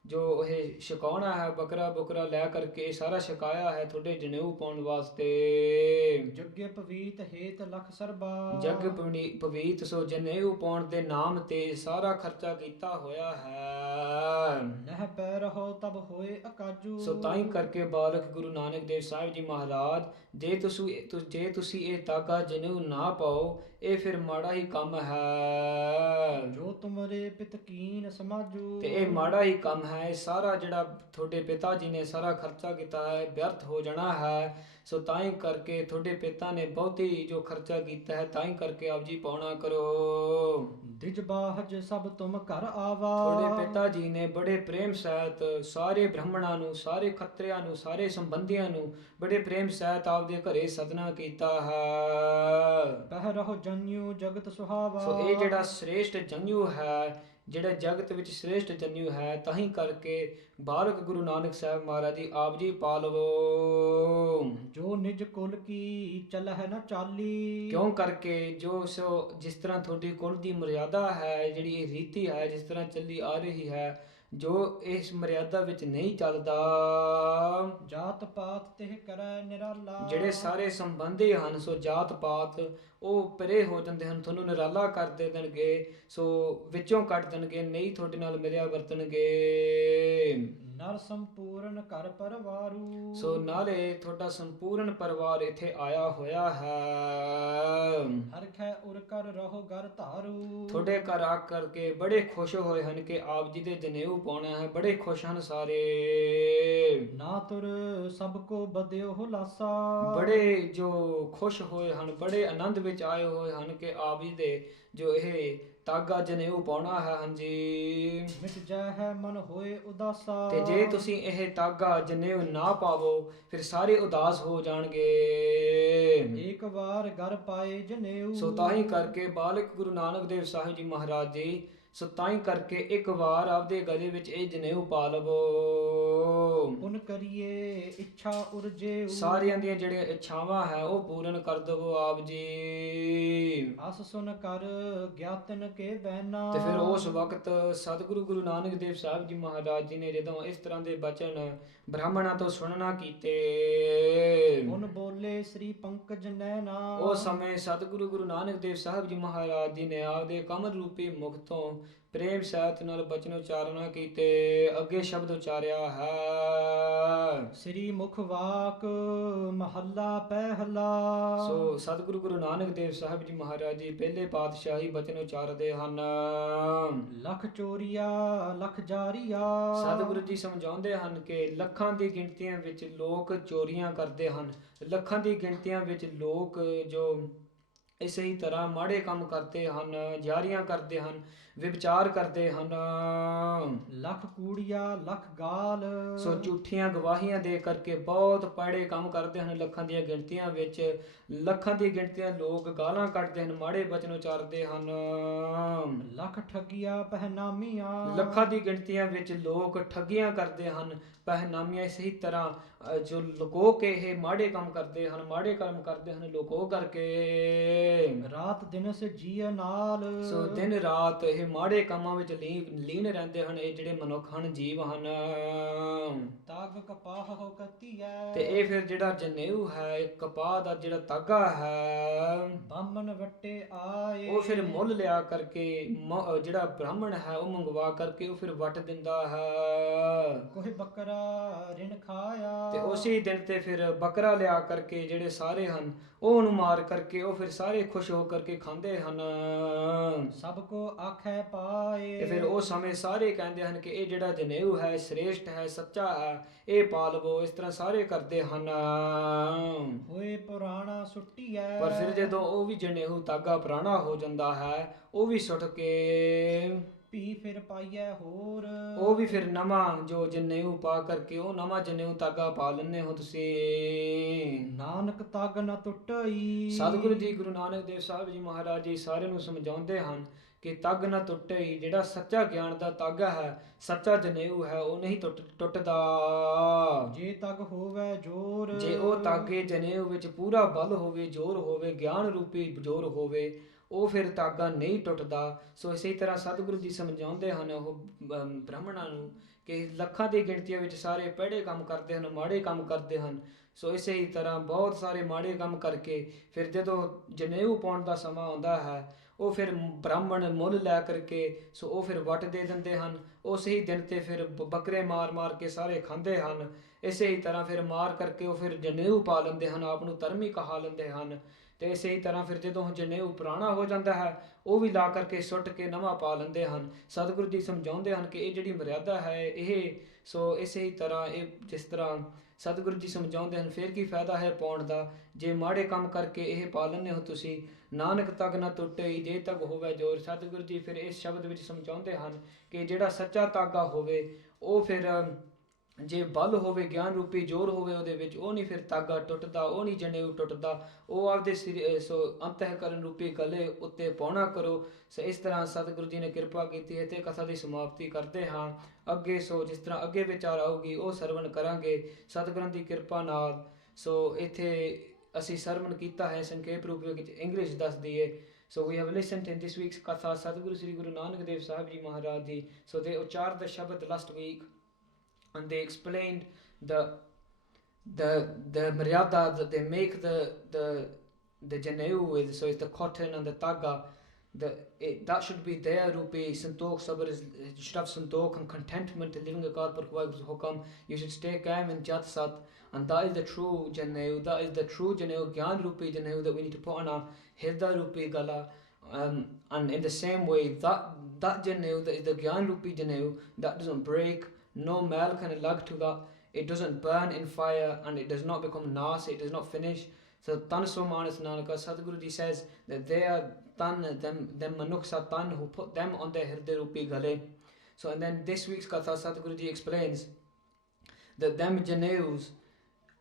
ਜੋ ਇਹ ਛਕਾਉਣਾ ਹੈ, ਬੱਕਰਾ ਬੁਕਰਾ ਲੈ ਕਰਕੇ ਇਹ ਸਾਰਾ ਛਕਾਇਆ ਹੈ ਤੁਹਾਡੇ ਜਨੇਊ ਪਾਉਣ ਵਾਸਤੇ। ਜਗ ਪਵੀਤ ਹੇਤ ਲਖ ਸਰਬਾ। ਜਗ ਪਵੀਤ ਸੋ ਜਨੇਊ ਪਾਉਣ ਦੇ ਨਾਮ ਤੇ ਸਾਰਾ ਖਰਚਾ ਕੀਤਾ ਹੋਇਆ ਹੈ। ਨਹਿ ਪੈ ਰਹੋ ਤਬ ਹੋਏ ਅਕਾਜੂ। ਸੋ ਤਾਂ ਹੀ ਕਰਕੇ ਬਾਲਕ ਗੁਰੂ ਨਾਨਕ ਦੇਵ ਸਾਹਿਬ ਜੀ ਮਹਾਰਾਜ, ਜੇ ਤੁਸੀਂ ਇਹ ਤਾਗਾ ਜਨੇਊ ਨਾ ਪਾਓ, ਇਹ ਫਿਰ ਮਾੜਾ ਹੀ ਕੰਮ ਹੈ। ਜੋ ਤੁਮਰੇ ਪਿਤ ਕੀਨ ਸਮਾਜੂ। ਤੇ ਇਹ ਮਾੜਾ ਹੀ ਕੰਮ ਹੈ। ਇਹ ਸਾਰਾ ਜਿਹੜਾ ਤੁਹਾਡੇ ਪਿਤਾ ਜੀ ਨੇ ਸਾਰਾ ਖਰਚਾ ਕੀਤਾ ਹੈ, ਵਿਅਰਥ ਹੋ ਜਾਣਾ ਹੈ। ਸੋ ਤਾਂ ਹੀ ਕਰਕੇ ਤੁਹਾਡੇ ਪਿਤਾ ਨੇ ਬਹੁਤੀ ਜੋ ਖਰਚਾ ਕੀਤਾ ਹੈ, ਤਾਂ ਹੀ ਕਰਕੇ ਆਪ ਜੀ ਪਾਉਣਾ ਕਰੋ। ਦਿਜ ਬਾਹਜ ਸਭ ਤੁਮ ਘਰ ਆਵਾ। ਤੁਹਾਡੇ ਪਿਤਾ ਜੀ ਨੇ ਬੜੇ ਪ੍ਰੇਮ ਸਹਿਤ ਸਾਰੇ ਬ੍ਰਾਹਮਣਾਂ ਨੂੰ, ਸਾਰੇ ਖੱਤਰੀਆਂ ਨੂੰ, ਸਾਰੇ ਸੰਬੰਧੀਆਂ ਨੂੰ ਬੜੇ ਪ੍ਰੇਮ ਸਹਿਤ ਆਪਦੇ ਘਰੇ ਸਦਨਾ ਕੀਤਾ ਹੈ। ਪਹਿ ਰਹੋ ਜਨਿਉ ਜਗਤ ਸੁਹਾਵਾ। ਸੋ ਇਹ ਜਿਹੜਾ ਸ੍ਰੇਸ਼ਟ ਜਨਿਉ ਹੈ, ਜਿਹੜਾ ਜਗਤ ਵਿੱਚ ਸ੍ਰੇਸ਼ਟ ਜਨਿਉ ਹੈ, ਤਾਂ ਹੀ ਕਰਕੇ ਬਾਲਕ ਗੁਰੂ ਨਾਨਕ ਸਾਹਿਬ ਮਹਾਰਾਜ ਜੀ ਆਪ ਜੀ ਪਾ ਲਵੋ। ਜੋ ਨਿਜ ਕੁਲ ਕੀ ਚਲਹਿ ਨ ਚਾਲੀ। ਕਿਉਂ ਕਰਕੇ ਜਿਸ ਤਰ੍ਹਾਂ ਤੁਹਾਡੀ ਕੁਲ ਦੀ ਮਰਿਆਦਾ ਹੈ, ਜਿਹੜੀ ਇਹ ਰੀਤੀ ਹੈ, ਜਿਸ ਤਰ੍ਹਾਂ ਚੱਲੀ ਆ ਰਹੀ ਹੈ, ਜੋ ਇਸ ਮਰਿਆਦਾ ਵਿੱਚ ਨਹੀਂ ਚੱਲਦਾ, ਜਾਤ ਪਾਤ ਤਿਹ ਕਰੈ ਨਿਰਾਲਾ। ਜਿਹੜੇ ਸਾਰੇ ਸੰਬੰਧੀ ਹਨ, ਸੋ ਜਾਤ ਪਾਤ ਉਹ ਪਰੇ ਹੋ ਜਾਂਦੇ ਹਨ, ਤੁਹਾਨੂੰ ਨਿਰਾਲਾ ਕਰ ਦੇ ਦੇਣਗੇ, ਸੋ ਵਿੱਚੋਂ ਕੱਢ ਦੇਣਗੇ, ਨਹੀਂ ਤੁਹਾਡੇ ਨਾਲ ਮਿਲਿਆ ਵਰਤਣਗੇ। ਨਰ ਸੰਪੂਰਨ ਘਰ ਪਰਵਾਰੂ। ਸੋ ਨਾਲੇ ਤੁਹਾਡਾ ਸੰਪੂਰਨ ਪਰਿਵਾਰ ਇੱਥੇ ਆਇਆ ਹੋਇਆ ਹੈ। ਹਰਖੈ ਉਰ ਕਰ ਰਹੋ ਘਰ ਧਾਰੂ। ਤੁਹਾਡੇ ਘਰ ਆ ਕਰਕੇ ਬੜੇ ਖੁਸ਼ ਹੋਏ ਹਨ ਕਿ ਆਪ ਜੀ ਦੇ ਜਨੇਊ ਪਾਉਣਾ ਹੈ, ਬੜੇ ਖੁਸ਼ ਹਨ ਸਾਰੇ। ਨਾ ਤੁਰ ਸਭ ਕੋ ਬਦਿਓ ਹੁਲਾਸਾ। ਬੜੇ ਜੋ ਖੁਸ਼ ਹੋਏ ਹਨ, ਬੜੇ ਆਨੰਦ ਵਿੱਚ ਆਏ ਹੋਏ ਹਨ ਕਿ ਆਪ ਜੀ ਦੇ ਜੋ ਇਹ ਤਾਗਾ ਜਨੇਊ ਪਾਉਣਾ ਹੈ। ਹਾਂਜੀ, ਮਿਟ ਜਾਏ ਮਨ ਹੋਏ ਉਦਾਸਾ। ਤੇ ਜੇ ਤੁਸੀਂ ਇਹ ਤਾਗਾ ਜਨੇਊ ਨਾ ਪਾਵੋ, ਫਿਰ ਸਾਰੇ ਉਦਾਸ ਹੋ ਜਾਣਗੇ। ਇੱਕ ਵਾਰ ਘਰ ਪਾਏ ਜਨੇਊ। ਸੋ ਤਾਂ ਹੀ ਕਰਕੇ ਬਾਲਕ ਗੁਰੂ ਨਾਨਕ ਦੇਵ ਸਾਹਿਬ ਜੀ ਮਹਾਰਾਜ ਜੀ, ਸੋ ਤਾਂ ਹੀ ਕਰਕੇ ਇੱਕ ਵਾਰ ਆਪਦੇ ਗਲੇ ਵਿੱਚ ਇਹ ਜਨੇਊ ਪਾ ਲਵੋ। ਪੁਨ ਕਰੀਏ ਇੱਛਾ ਉਰਜੇ। ਸਾਰਿਆਂ ਦੀਆਂ ਜਿਹੜੀਆਂ ਇੱਛਾਵਾਂ ਹੈ ਉਹ ਪੂਰਨ ਕਰ ਦਵੋ ਆਪ ਜੀ। ਅਸ ਸੁਨ ਕਰ ਗਿਆਤਨ ਕੇ ਬੈਨਾ। ਤੇ ਫਿਰ ਉਸ ਵਕਤ ਸਤਿਗੁਰੂ ਗੁਰੂ ਨਾਨਕ ਦੇਵ ਸਾਹਿਬ ਜੀ ਮਹਾਰਾਜ ਜੀ ਨੇ ਜਦੋਂ ਇਸ ਤਰ੍ਹਾਂ ਦੇ ਬਚਨ ਬ੍ਰਾਹਮਣਾਂ ਤੋਂ ਸੁਣਨਾ ਕੀਤੇ, ਹੁਣ ਬੋਲੇ ਸ੍ਰੀ ਪੰਕਜ ਨੈਣਾ। ਉਸ ਸਮੇਂ ਸਤਿਗੁਰੂ ਗੁਰੂ ਨਾਨਕ ਦੇਵ ਸਾਹਿਬ ਜੀ ਮਹਾਰਾਜ ਜੀ ਨੇ ਆਪਦੇ ਕਮਲ ਰੂਪੀ ਮੁਖ ਤੋਂ ਪ੍ਰੇਮ ਸਹਿਤ ਨਾਲ ਬਚਨ ਉਚਾਰਨਾ ਕੀਤੇ। ਅੱਗੇ ਸ਼ਬਦ ਉਚਾਰਿਆ ਹੈ, ਸ੍ਰੀ ਮੁਖ ਵਾਕ ਮਹੱਲਾ ਪਹਿਲਾ। ਸੋ ਸਤਿਗੁਰੂ ਗੁਰੂ ਨਾਨਕ ਦੇਵ ਸਾਹਿਬ ਜੀ ਮਹਾਰਾਜ ਜੀ ਪਹਿਲੇ ਪਾਤਸ਼ਾਹੀ ਬਚਨ ਉਚਾਰਦੇ ਹਨ। ਲਖ ਚੋਰੀਆ ਲਖ ਜਾਰੀਆ। ਸਤਿਗੁਰੂ ਜੀ ਸਮਝਾਉਂਦੇ ਹਨ ਕਿ ਲੱਖਾਂ ਦੀ ਗਿਣਤੀਆਂ ਵਿੱਚ ਲੋਕ ਚੋਰੀਆਂ ਕਰਦੇ ਹਨ, ਲੱਖਾਂ ਦੀ ਗਿਣਤੀਆਂ ਵਿੱਚ ਲੋਕ ਜੋ ਇਸੇ ਹੀ ਤਰ੍ਹਾਂ ਮਾੜੇ ਕੰਮ ਕਰਦੇ ਹਨ, ਜਾਰੀਆਂ ਕਰਦੇ ਹਨ, ਵਿਵਚਾਰ ਕਰਦੇ ਹਨ। ਲਖ ਕੂੜੀਆ ਲਖ ਗਾਲ। ਸੋ ਝੂਠੀਆਂ ਗਵਾਹੀਆਂ ਦੇ ਕਰਕੇ ਬਹੁਤ ਪਾੜੇ ਕੰਮ ਕਰਦੇ ਹਨ। ਲੱਖਾਂ ਦੀਆਂ ਗਿਣਤੀਆਂ ਵਿੱਚ ਲੱਖਾਂ ਦੀ ਗਿਣਤੀਆਂ ਲੋਕ ਗਾਲਾਂ ਕੱਢਦੇ ਹਨ, ਮਾੜੇ ਬਚਨ ਉਚਾਰਦੇ ਹਨ। ਲਖ ਠੱਗੀਆਂ ਪਹਿਨਾਮੀਆਂ। ਲੱਖਾਂ ਦੀ ਗਿਣਤੀਆਂ ਵਿੱਚ ਲੋਕ ਠੱਗੀਆਂ ਕਰਦੇ ਹਨ, ਪਹਿਨਾਮੀਆਂ ਇਸੇ ਤਰ੍ਹਾਂ ਜੋ ਲੁਕੋ ਕੇ ਇਹ ਮਾੜੇ ਕੰਮ ਕਰਦੇ ਹਨ, ਮਾੜੇ ਕੰਮ ਕਰਦੇ ਹਨ ਲੁਕੋ ਕਰਕੇ। ਰਾਤ ਦਿਨ ਸੇ ਜੀਅ ਨਾਲ। ਸੋ ਦਿਨ ਰਾਤ ਇਹ ਮਾੜੇ ਕੰਮਾਂ ਵਿੱਚ ਲੀਨ ਰਹਿੰਦੇ ਹਨ ਇਹ ਜਿਹੜੇ ਮਨੁੱਖ ਹਨ, ਜੀਵ ਹਨ। ਤਾਗ ਕਪਾਹ ਹੋ ਕਤੀਐ। ਤੇ ਇਹ ਫਿਰ ਜਿਹੜਾ ਜਨੇਊ ਹੈ, ਇਹ ਕਪਾਹ ਦਾ ਜਿਹੜਾ ਤਾਗਾ ਹੈ, ਬਾਮਨ ਵੱਟੇ ਆਏ। ਉਹ ਫਿਰ ਮੁੱਲ ਲਿਆ ਕਰਕੇ ਜਿਹੜਾ ਬ੍ਰਾਹਮਣ ਹੈ ਉਹ ਮੰਗਵਾ ਕਰਕੇ ਉਹ ਫਿਰ ਵੱਟ ਦਿੰਦਾ ਹੈ। ਕੋਹ ਬੱਕਰਾ ਰਿਣ ਖਾਇਆ। ਤੇ ਉਸੇ ਦਿਨ ਤੇ ਫਿਰ ਬੱਕਰਾ ਲਿਆ ਕਰਕੇ ਜਿਹੜੇ ਸਾਰੇ ਹਨ ਉਹ ਉਹਨੂੰ ਮਾਰ ਕਰਕੇ ਉਹ ਫਿਰ ਸਾਰੇ ਖੁਸ਼ ਹੋ ਕਰਕੇ ਖਾਂਦੇ ਹਨ। ਸਭ ਕੋ ਆਖੈ ਪਾਏ। ਤੇ ਫਿਰ ਉਹ ਸਮੇਂ ਸਾਰੇ ਕਹਿੰਦੇ ਹਨ ਕਿ ਇਹ ਜਿਹੜਾ ਜਨੇਊ ਹੈ ਸ੍ਰੇਸ਼ਟ ਹੈ, ਸੱਚਾ ਹੈ, ਇਹ ਪਾ ਲਵੋ। ਇਸ ਤਰ੍ਹਾਂ ਸਾਰੇ ਕਰਦੇ ਹਨ। ਹੋਏ ਪੁਰਾਣਾ ਸੁੱਟੀਐ। ਪਰ ਫਿਰ ਜਦੋਂ ਉਹ ਵੀ ਜਨੇਊ ਤਾਗਾ ਪੁਰਾਣਾ ਹੋ ਜਾਂਦਾ ਹੈ ਉਹ ਵੀ ਸੁੱਟ ਕੇ ਵੀ ਫਿਰ ਪਾਈਐ ਹੋਰ। ਉਹ ਵੀ ਫਿਰ ਨਵਾਂ ਜੋ ਜਨੇਊ ਪਾ ਕਰਕੇ ਉਹ ਨਵਾਂ ਜਨੇਊ ਤਾਗਾ ਪਾ ਲੈਂਦੇ ਹੋ ਤੁਸੀਂ। ਨਾਨਕ ਤਗ ਨ ਟੁੱਟਈ। ਸਤਿਗੁਰੂ ਜੀ ਗੁਰੂ ਨਾਨਕ ਦੇਵ ਸਾਹਿਬ ਜੀ ਮਹਾਰਾਜ ਜੀ ਸਾਰਿਆਂ ਨੂੰ ਸਮਝਾਉਂਦੇ ਹਨ ਕਿ ਤਗ ਨਾ ਟੁੱਟੇ। ਜਿਹੜਾ ਸੱਚਾ ਗਿਆਨ ਦਾ ਤਾਗਾ ਹੈ, ਸੱਚਾ ਜਨੇਊ ਹੈ, ਉਹ ਨਹੀਂ ਟੁੱਟਦਾ। ਜੇ ਤਗ ਹੋਵੇ ਜੋਰ। ਜੇ ਉਹ ਤਾਗੇ ਜਨੇਊ ਵਿੱਚ ਪੂਰਾ ਬਲ ਹੋਵੇ, ਜ਼ੋਰ ਹੋਵੇ, ਗਿਆਨ ਰੂਪੀ ਜ਼ੋਰ ਹੋਵੇ, ਉਹ ਫਿਰ ਤਾਗਾ ਨਹੀਂ ਟੁੱਟਦਾ। ਸੋ ਇਸੇ ਤਰ੍ਹਾਂ ਸਤਿਗੁਰੂ ਜੀ ਸਮਝਾਉਂਦੇ ਹਨ ਉਹ ਬ੍ਰਾਹਮਣਾਂ ਨੂੰ ਕਿ ਲੱਖਾਂ ਦੀ ਗਿਣਤੀਆਂ ਵਿੱਚ ਸਾਰੇ ਭੈੜੇ ਕੰਮ ਕਰਦੇ ਹਨ, ਮਾੜੇ ਕੰਮ ਕਰਦੇ ਹਨ। ਸੋ ਇਸੇ ਹੀ ਤਰ੍ਹਾਂ ਬਹੁਤ ਸਾਰੇ ਮਾੜੇ ਕੰਮ ਕਰਕੇ ਫਿਰ ਜਦੋਂ ਜਨੇਊ ਪਾਉਣ ਦਾ ਸਮਾਂ ਆਉਂਦਾ ਹੈ ਉਹ ਫਿਰ ਬ੍ਰਾਹਮਣ ਮੁੱਲ ਲੈ ਕਰਕੇ ਸੋ ਉਹ ਫਿਰ ਵੱਟ ਦੇ ਦਿੰਦੇ ਹਨ। ਉਸੇ ਹੀ ਦਿਨ ਤੇ ਫਿਰ ਬੱਕਰੇ ਮਾਰ ਕੇ ਸਾਰੇ ਖਾਂਦੇ ਹਨ। ਇਸੇ ਹੀ ਤਰ੍ਹਾਂ ਫਿਰ ਮਾਰ ਕਰਕੇ ਉਹ ਫਿਰ ਜਨੇਊ ਪਾ ਲੈਂਦੇ ਹਨ, ਆਪ ਨੂੰ ਧਰਮੀ ਕਹਾ ਲੈਂਦੇ ਹਨ। ਤੇ ਇਸੇ ਹੀ ਤਰ੍ਹਾਂ ਫਿਰ ਜਦੋਂ ਜਨੇਊ ਪੁਰਾਣਾ ਹੋ ਜਾਂਦਾ ਹੈ ਉਹ ਵੀ ਲਾ ਕਰਕੇ ਸੁੱਟ ਕੇ ਨਵਾਂ ਪਾ ਲੈਂਦੇ ਹਨ। ਸਤਿਗੁਰੂ ਜੀ ਸਮਝਾਉਂਦੇ ਹਨ ਕਿ ਇਹ ਜਿਹੜੀ ਮਰਿਆਦਾ ਹੈ ਇਹ ਸੋ ਇਸੇ ਹੀ ਤਰ੍ਹਾਂ ਇਹ ਜਿਸ ਤਰ੍ਹਾਂ ਸਤਿਗੁਰੂ ਜੀ ਸਮਝਾਉਂਦੇ ਹਨ ਫਿਰ ਕੀ ਫਾਇਦਾ ਹੈ ਪਾਉਣ ਦਾ ਜੇ ਮਾੜੇ ਕੰਮ ਕਰਕੇ ਇਹ ਪਾ ਲੈਂਦੇ ਹੋ ਤੁਸੀਂ। ਨਾਨਕ ਤਗ ਨਾ ਟੁੱਟੇ ਜੇ ਤਗ ਹੋਵੇ ਜੋਰ। ਸਤਿਗੁਰੂ ਜੀ ਫਿਰ ਇਸ ਸ਼ਬਦ ਵਿੱਚ ਸਮਝਾਉਂਦੇ ਹਨ ਕਿ ਜਿਹੜਾ ਸੱਚਾ ਤਾਗਾ ਹੋਵੇ ਉਹ ਫਿਰ ਜੇ ਬਲ ਹੋਵੇ, ਗਿਆਨ ਰੂਪੀ ਜ਼ੋਰ ਹੋਵੇ ਉਹਦੇ ਵਿੱਚ, ਉਹ ਨਹੀਂ ਫਿਰ ਤਾਗਾ ਟੁੱਟਦਾ, ਉਹ ਨਹੀਂ ਜਨੇਊ ਟੁੱਟਦਾ। ਉਹ ਆਪਦੇ ਸੋ ਅੰਤਹਿਕਰਨ ਰੂਪੀ ਗਲੇ ਉੱਤੇ ਪਾਉਣਾ ਕਰੋ। ਸੋ ਇਸ ਤਰ੍ਹਾਂ ਸਤਿਗੁਰੂ ਜੀ ਨੇ ਕਿਰਪਾ ਕੀਤੀ ਹੈ ਤੇ ਕਥਾ ਦੀ ਸਮਾਪਤੀ ਕਰਦੇ ਹਾਂ। ਅੱਗੇ ਸੋ ਜਿਸ ਤਰ੍ਹਾਂ ਅੱਗੇ ਵਿਚਾਰ ਆਊਗੀ ਉਹ ਸਰਵਣ ਕਰਾਂਗੇ ਸਤਿਗੁਰਾਂ ਦੀ ਕਿਰਪਾ ਨਾਲ। ਸੋ ਇੱਥੇ ਅਸੀਂ ਸਰਵਣ ਕੀਤਾ ਹੈ ਸੰਖੇਪ ਰੂਪ ਵਿੱਚ ਇੰਗਲਿਸ਼ ਦੱਸ ਦਈਏ। So we have listened in this week's Katha Sadhguru Sri Guru Nanak Dev Sahib Ji Maharaj Ji. So they uchared the Shabad last week and they explained the maryada that they make the janeu with. So it's the cotton and the taga. That should be there rupi santokh sabar is you should have santokh and contentment living a God par hukam. You should stay kaim in jat sat, and that is the true janeu. That is the true janeu, gyan rupi janeu that we need to put on our hirda rupi gala. And in the same way that janeu that is the gyan rupi janeu that doesn't break, no mal can lag to that, it doesn't burn in fire and it does not become nas, it does not finish. So tan so manas nanaka, Sadhguru Ji says that they are tan them manuksa tan who put them on their hirde rupi gale. So and then this week's katha Sadhguru Ji explains that them janeus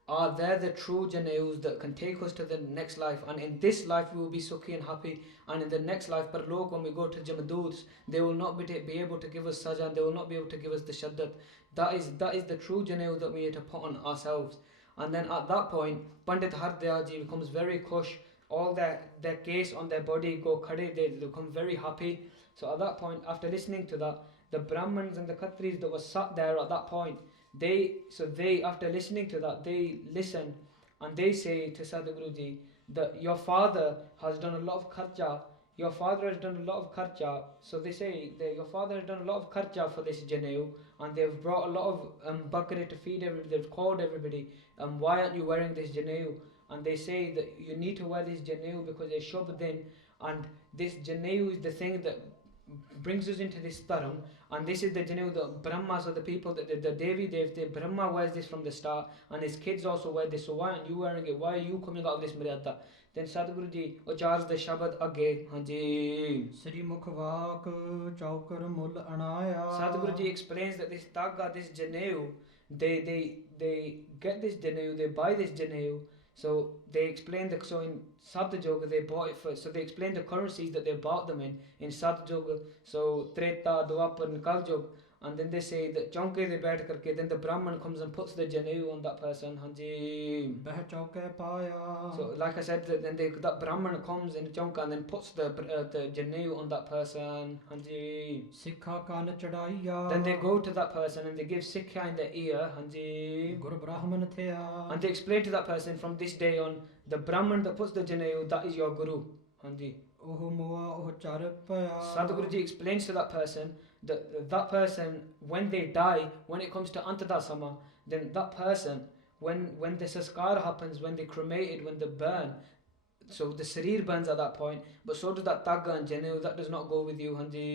are there the true janeus that can take us to the next life, and in this life we will be sukhi and happy, and in the next life parlok when we go to Jamaduds they will not be able to give us saja, they will not be able to give us the shaddat. That is the true janeu that we need to put on ourselves. And then at that point Pandit Hardayal Ji becomes very khush, all their case on their body go khade, they become very happy. So at that point, after listening to that, the Brahmins and the Khatris that were sat there at that point, they after listening to that, they listen and they say to Sadhguru Ji that your father has done a lot of kharcha, your father has done a lot of kharcha. So they say that your father has done a lot of kharcha for this janeu, and they've brought a lot of bakri to feed everybody, they've called everybody, why aren't you wearing this janeu? And they say that you need to wear this janeu because it's shubdin, and this janeu is the thing that brings us into this dharam, and this is the janeu that Brahmas or the people that the Devi Devte, Brahma wears this from the start, and his kids also wear this. So why aren't you wearing it? Why are you coming out of this maryada? Then Sadhguru Ji uchars the Shabad Agge. Hanji. Sri Mukhvak Chaukar Mul Anaya. Sadhguru Ji explains that this taga, this janeu, they get this janeu, they buy this janeu. So they explain that so in Satyuga they bought it for, so they explain the currencies that they bought them in Satyuga, so Treta, Dwapar and Kaljug, and then they say that chonke they baith karke, then the Brahman comes and puts the janeu on that person. Hanji. So like I said, then that Brahman comes in chonka and then puts the janeu on that person. Hanji. Sikha kan chadaiya. Then they go to that person and they give sikha in their ear. Hanji. Guru Brahman thea. And they explain to that person, from this day on, the Brahman that puts the janeu, that is your guru. Hanji. Sadhguru Ji explains to that person that person, when they die, when it comes to Antadasama, then that person when the saskar happens, when they cremated, when they burn, so the sarir burns at that point, but so does that tagga and janew, that does not go with you, hanji.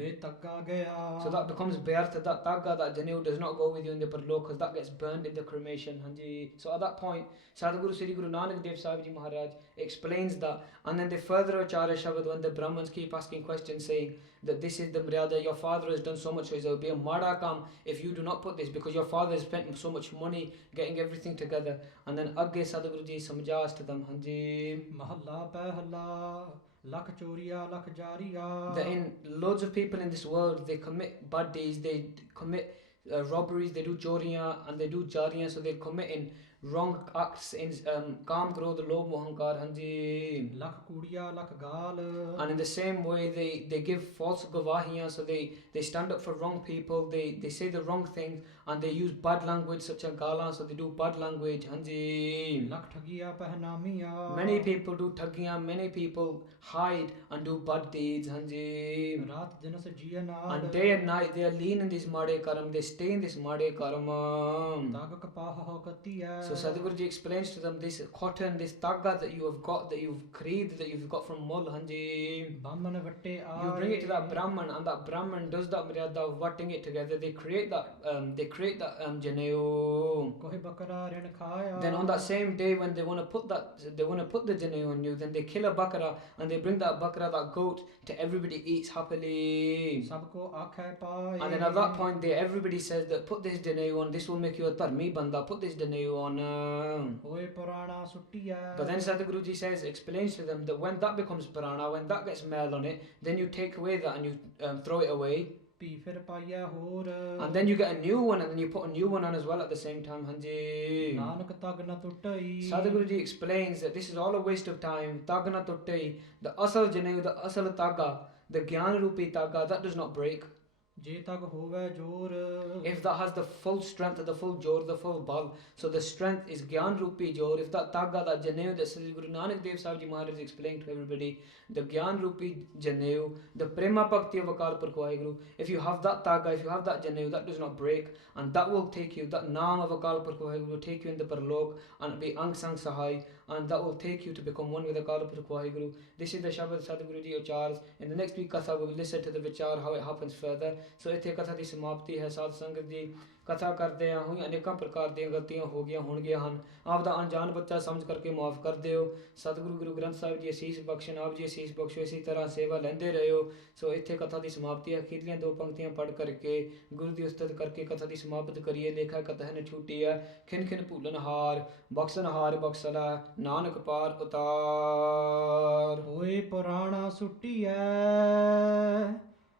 ਵੇ ਤੱਗਾ ਗਿਆ So that becomes bearth, that tagga, that janew does not go with you in the parlok, because that gets burned in the cremation, hanji. So at that point, Sadhguru Sri Guru Nanak Dev Sahib Ji Maharaj explains that, and then they further acharya shabad when the Brahmins keep asking questions saying that this is the mryada, your father has done so much, so it will be a mada kam if you do not put this, because your father has spent so much money getting everything together. And then agge Sadhguru Ji samjhas to them, hanji. ਮਹੱਲਾ ਪਹਿਲਾ lakh ਚੋਰੀਆ lakh ਜਾਰੀਆ That in loads of people in this world, they commit bad deeds, they commit robberies, they do choriyan and they do jariyan, so they're committing wrong acts in kaam, krodh, lobh, mohankar, hanji. Lakh ਕੂੜੀਆ lakh ਗਾਲ And in the same way, they give false gavahiyan, so they stand up for wrong people, they say the wrong things, and they use bad language such as galan, so they do bad language, hanji. Lakh ਠਗੀਆ ਪਹਿਨਾਮੀਆ Many people do thagiyan, many people hide and do bad deeds, hanji. ਰਾਤ ਦਿਨ ਸਜੀਏ ਨਾਲ And day and night they are lean in this made karam, they stay in this made karam. ਤਗ ਕਪਾਹ ਹੋ ਕੱਤੀਐ So Sadhguru Ji explains to them, this cotton, this tagga that you have got, that you've created, that you've got from Mul, hanji. Baman ਵੱਟੇ You bring it to that Brahman, and that Brahman does that mryada of watting it together. They create that janeo. ਕੋਹੇ ਬੱਕਰਾ ਰਿਣ ਖਾਇਆ Then on that same day when they want to put the janeo on you, then they kill a bakara and they bring that bakara, that goat, to everybody eats happily. ਸਭ ਕੋ ਆਖੈ ਪਾਏ And then at that point everybody says that put this janeo on, this will make you a dharmi banda, put this janeo on. ਹੋਏ ਪੁਰਾਣਾ ਸੁੱਟੀਐ But then Sadhguru Ji explains to them that when that becomes purana, when that gets mel on it, then you take away that and you throw it away. ਭੀ ਫਿਰ ਪਾਈਐ ਹੋਰ And then you get a new one, and then you put a new one on as well at the same time, hanji. Nanak ਤਗ ਨ ਟੁੱਟਈ Sadhguru Ji explains that this is all a waste of time. Tagna tutte, the asal janev, the asal taga, the gyan rupi taga, that does not break. ਜੇ ਤਗ ਹੋਵੇ ਜੋਰ If that has the full strength, the full jor, the full bal, so the strength is gyan rupi jor. If that taga, that janev, that Sri Guru Nanak Dev Sahib Ji Maharaj explained to everybody, the gyan rupi janev, the prema bhakti of Akal Purkh Waheguru, if you have that taga, if you have that janev, that does not break, and that will take you, that naam of Akal Purkh Waheguru will take you in the parlok and be ang sang sahai, and that will take you to become one with Akal Purkh Waheguru. This is the Shabad Sadhguru Ji Uchars. In the next week Katha we will listen to the vichar, how it happens further. So ਇੱਥੇ ਕਥਾ ਦੀ ਸਮਾਪਤੀ ਹੈ। ਸਾਧ ਸੰਗਤ ਜੀ, ਕਥਾ ਕਰਦੇ ਆ ਹੋਈ ਅਨੇਕਾਂ ਪ੍ਰਕਾਰ ਦੀਆਂ ਗਲਤੀਆਂ ਹੋ ਗਈਆਂ ਹੋਣਗੀਆਂ ਹਨ, ਆਪ ਦਾ ਅਣਜਾਣ ਬੱਚਾ ਸਮਝ ਕਰਕੇ ਮਾਫ ਕਰ ਦਿਓ। ਸਤਿਗੁਰੂ ਗੁਰੂ ਗ੍ਰੰਥ ਸਾਹਿਬ ਜੀ ਅਸੀਸ ਬਖਸ਼ਣ, ਆਪ ਜੀ ਅਸੀਸ ਬਖਸ਼ੋ, ਇਸੇ ਤਰ੍ਹਾਂ ਸੇਵਾ ਲੈਂਦੇ ਰਹੋ। ਸੋ ਇੱਥੇ ਕਥਾ ਦੀ ਸਮਾਪਤੀ ਹੈ। ਅਖੀਰਲੀਆਂ ਦੋ ਪੰਕਤੀਆਂ ਪੜ੍ਹ ਕਰਕੇ ਗੁਰੂ ਦੀ ਉਸਤਤ ਕਰਕੇ ਕਥਾ ਦੀ ਸਮਾਪਤ ਕਰੀਏ। ਲੇਖਾ ਕਥਾ ਨ ਛੂਟੀ ਹੈ, ਖਿਨ ਖਿਨ ਭੂਲਨ ਹਾਰ, ਬਖਸ਼ਣ ਹਾਰ ਬਖਸ਼ਲਾ, ਨਾਨਕ ਪਾਰ ਉਤਾਰ। ਹੋਏ ਪੁਰਾਣਾ ਸੁੱਟੀਐ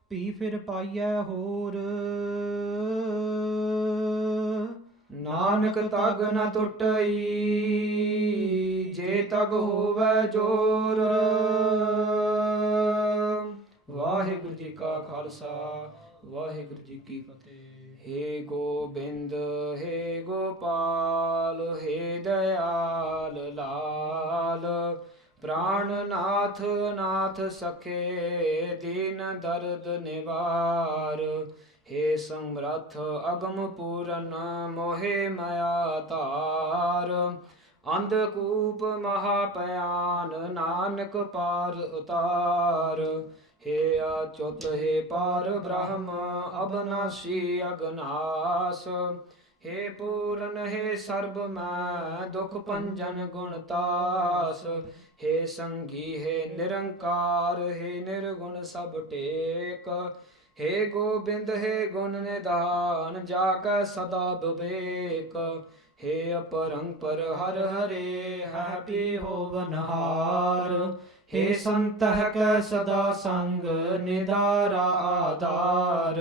ਭੀ ਫਿਰ ਪਾਈਐ ਹੋਰ ਨਾਨਕ ਤਗ ਨ ਟੁੱਟਈ, ਜੇ ਤਗ ਹੋਵੇ ਜੋਰ। ਵਾਹਿਗੁਰੂ ਜੀ ਕਾ ਖਾਲਸਾ, ਵਾਹਿਗੁਰੂ ਜੀ ਕੀ ਫਤਿਹ। ਹੇ ਗੋਬਿੰਦ, ਹੇ ਗੋਪਾਲ, ਹੇ ਦਇਆਲ ਲਾਲ, ਪ੍ਰਾਣਨਾਥ ਨਾਥ ਸਖੇ, ਦੀਨ ਦਰਦ ਨਿਵਾਰ। ਹੇ ਸਮਰੱਥ ਅਗਮ ਪੂਰਨ, ਮੋਹਿ ਮਾਇਆ ਧਾਰ। ਅੰਧਕੂਪ ਮਹਾਪਿਆਨ, ਨਾਨਕ ਪਾਰ ਉਤਾਰ। ਹੇ ਅਚੁੱਤ, ਹੇ ਪਾਰ ਬ੍ਰਹਮ, ਅਬਨਾਸ਼ੀ ਅਗਨਾਸ। ਹੇ ਪੂਰਨ, ਹੇ ਸਰਬ ਮੈਂ, ਦੁਖ ਭੰਜਨ ਗੁਣਤਾਸ। ਹੇ ਸੰਗੀ, ਹੇ ਨਿਰੰਕਾਰ, ਹੇ ਨਿਰਗੁਣ ਸਭ ਟੇਕ। ਹੇ ਗੋਬਿੰਦ, ਹੇ ਗੁਣ ਨਿਧਾਨ, ਜਾ ਕੈ ਸਦਾ ਵਿਵੇਕ। ਹੇ ਅਪਰੰਪਰ ਹਰ ਹਰੇ, ਹੈ ਪੀ ਹੋਵਨਹਾਰ। ਹੇ ਸੰਤਹਿ ਕੈ ਸਦਾ ਸੰਗ, ਨਿਦਾਰਾ ਆਧਾਰ।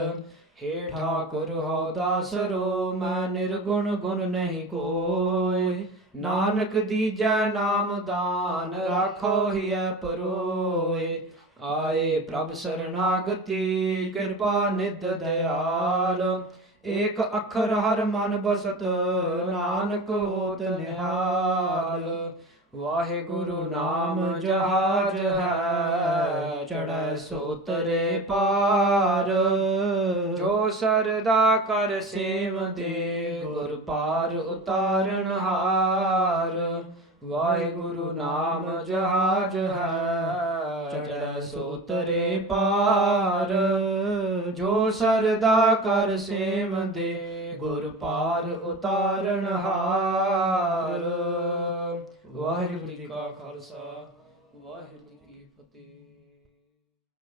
ਹੇ ਠਾਕੁਰ ਹਉ ਦਾਸਰੋ, ਮੈਂ ਨਿਰਗੁਣ ਗੁਣ ਨਹੀਂ ਕੋਇ। ਨਾਨਕ ਦੀਜੈ ਨਾਮ ਦਾਨ, ਰਾਖੋ ਹਿਐ ਪਰੋਇ। ਆਏ ਪ੍ਰਭ ਸਰਨਾਗਤੀ, ਕਿਰਪਾ ਨਿਧ ਦਇਆਲ। ਏਕ ਅੱਖਰ ਹਰ ਮਨ ਬਸਤ, ਨਾਨਕ ਹੋਤ ਨਿਹਾਲ। ਵਾਹਿਗੁਰੂ ਨਾਮ ਜਹਾਜ ਹੈ, ਚੜ੍ਹੈ ਸੋ ਤਰੇ ਪਾਰ। ਜੋ ਸਰਦਾ ਕਰ ਸੇਵਦੇ, ਗੁਰ ਪਾਰ ਉਤਾਰਨ ਹਾਰ। ਵਾਹਿਗੁਰੂ ਨਾਮ ਜਹਾਜ ਹੈ, ਚੜ੍ਹੈ ਸੋ ਤਰੇ ਪਾਰ। ਜੋ ਸਰਦਾ ਕਰ ਸੇਵਦੇ, ਗੁਰ ਪਾਰ ਉਤਾਰਨ ਹਾਰ। ਵਾਹਿਗੁਰੂ ਜੀ ਕਾ ਖਾਲਸਾ,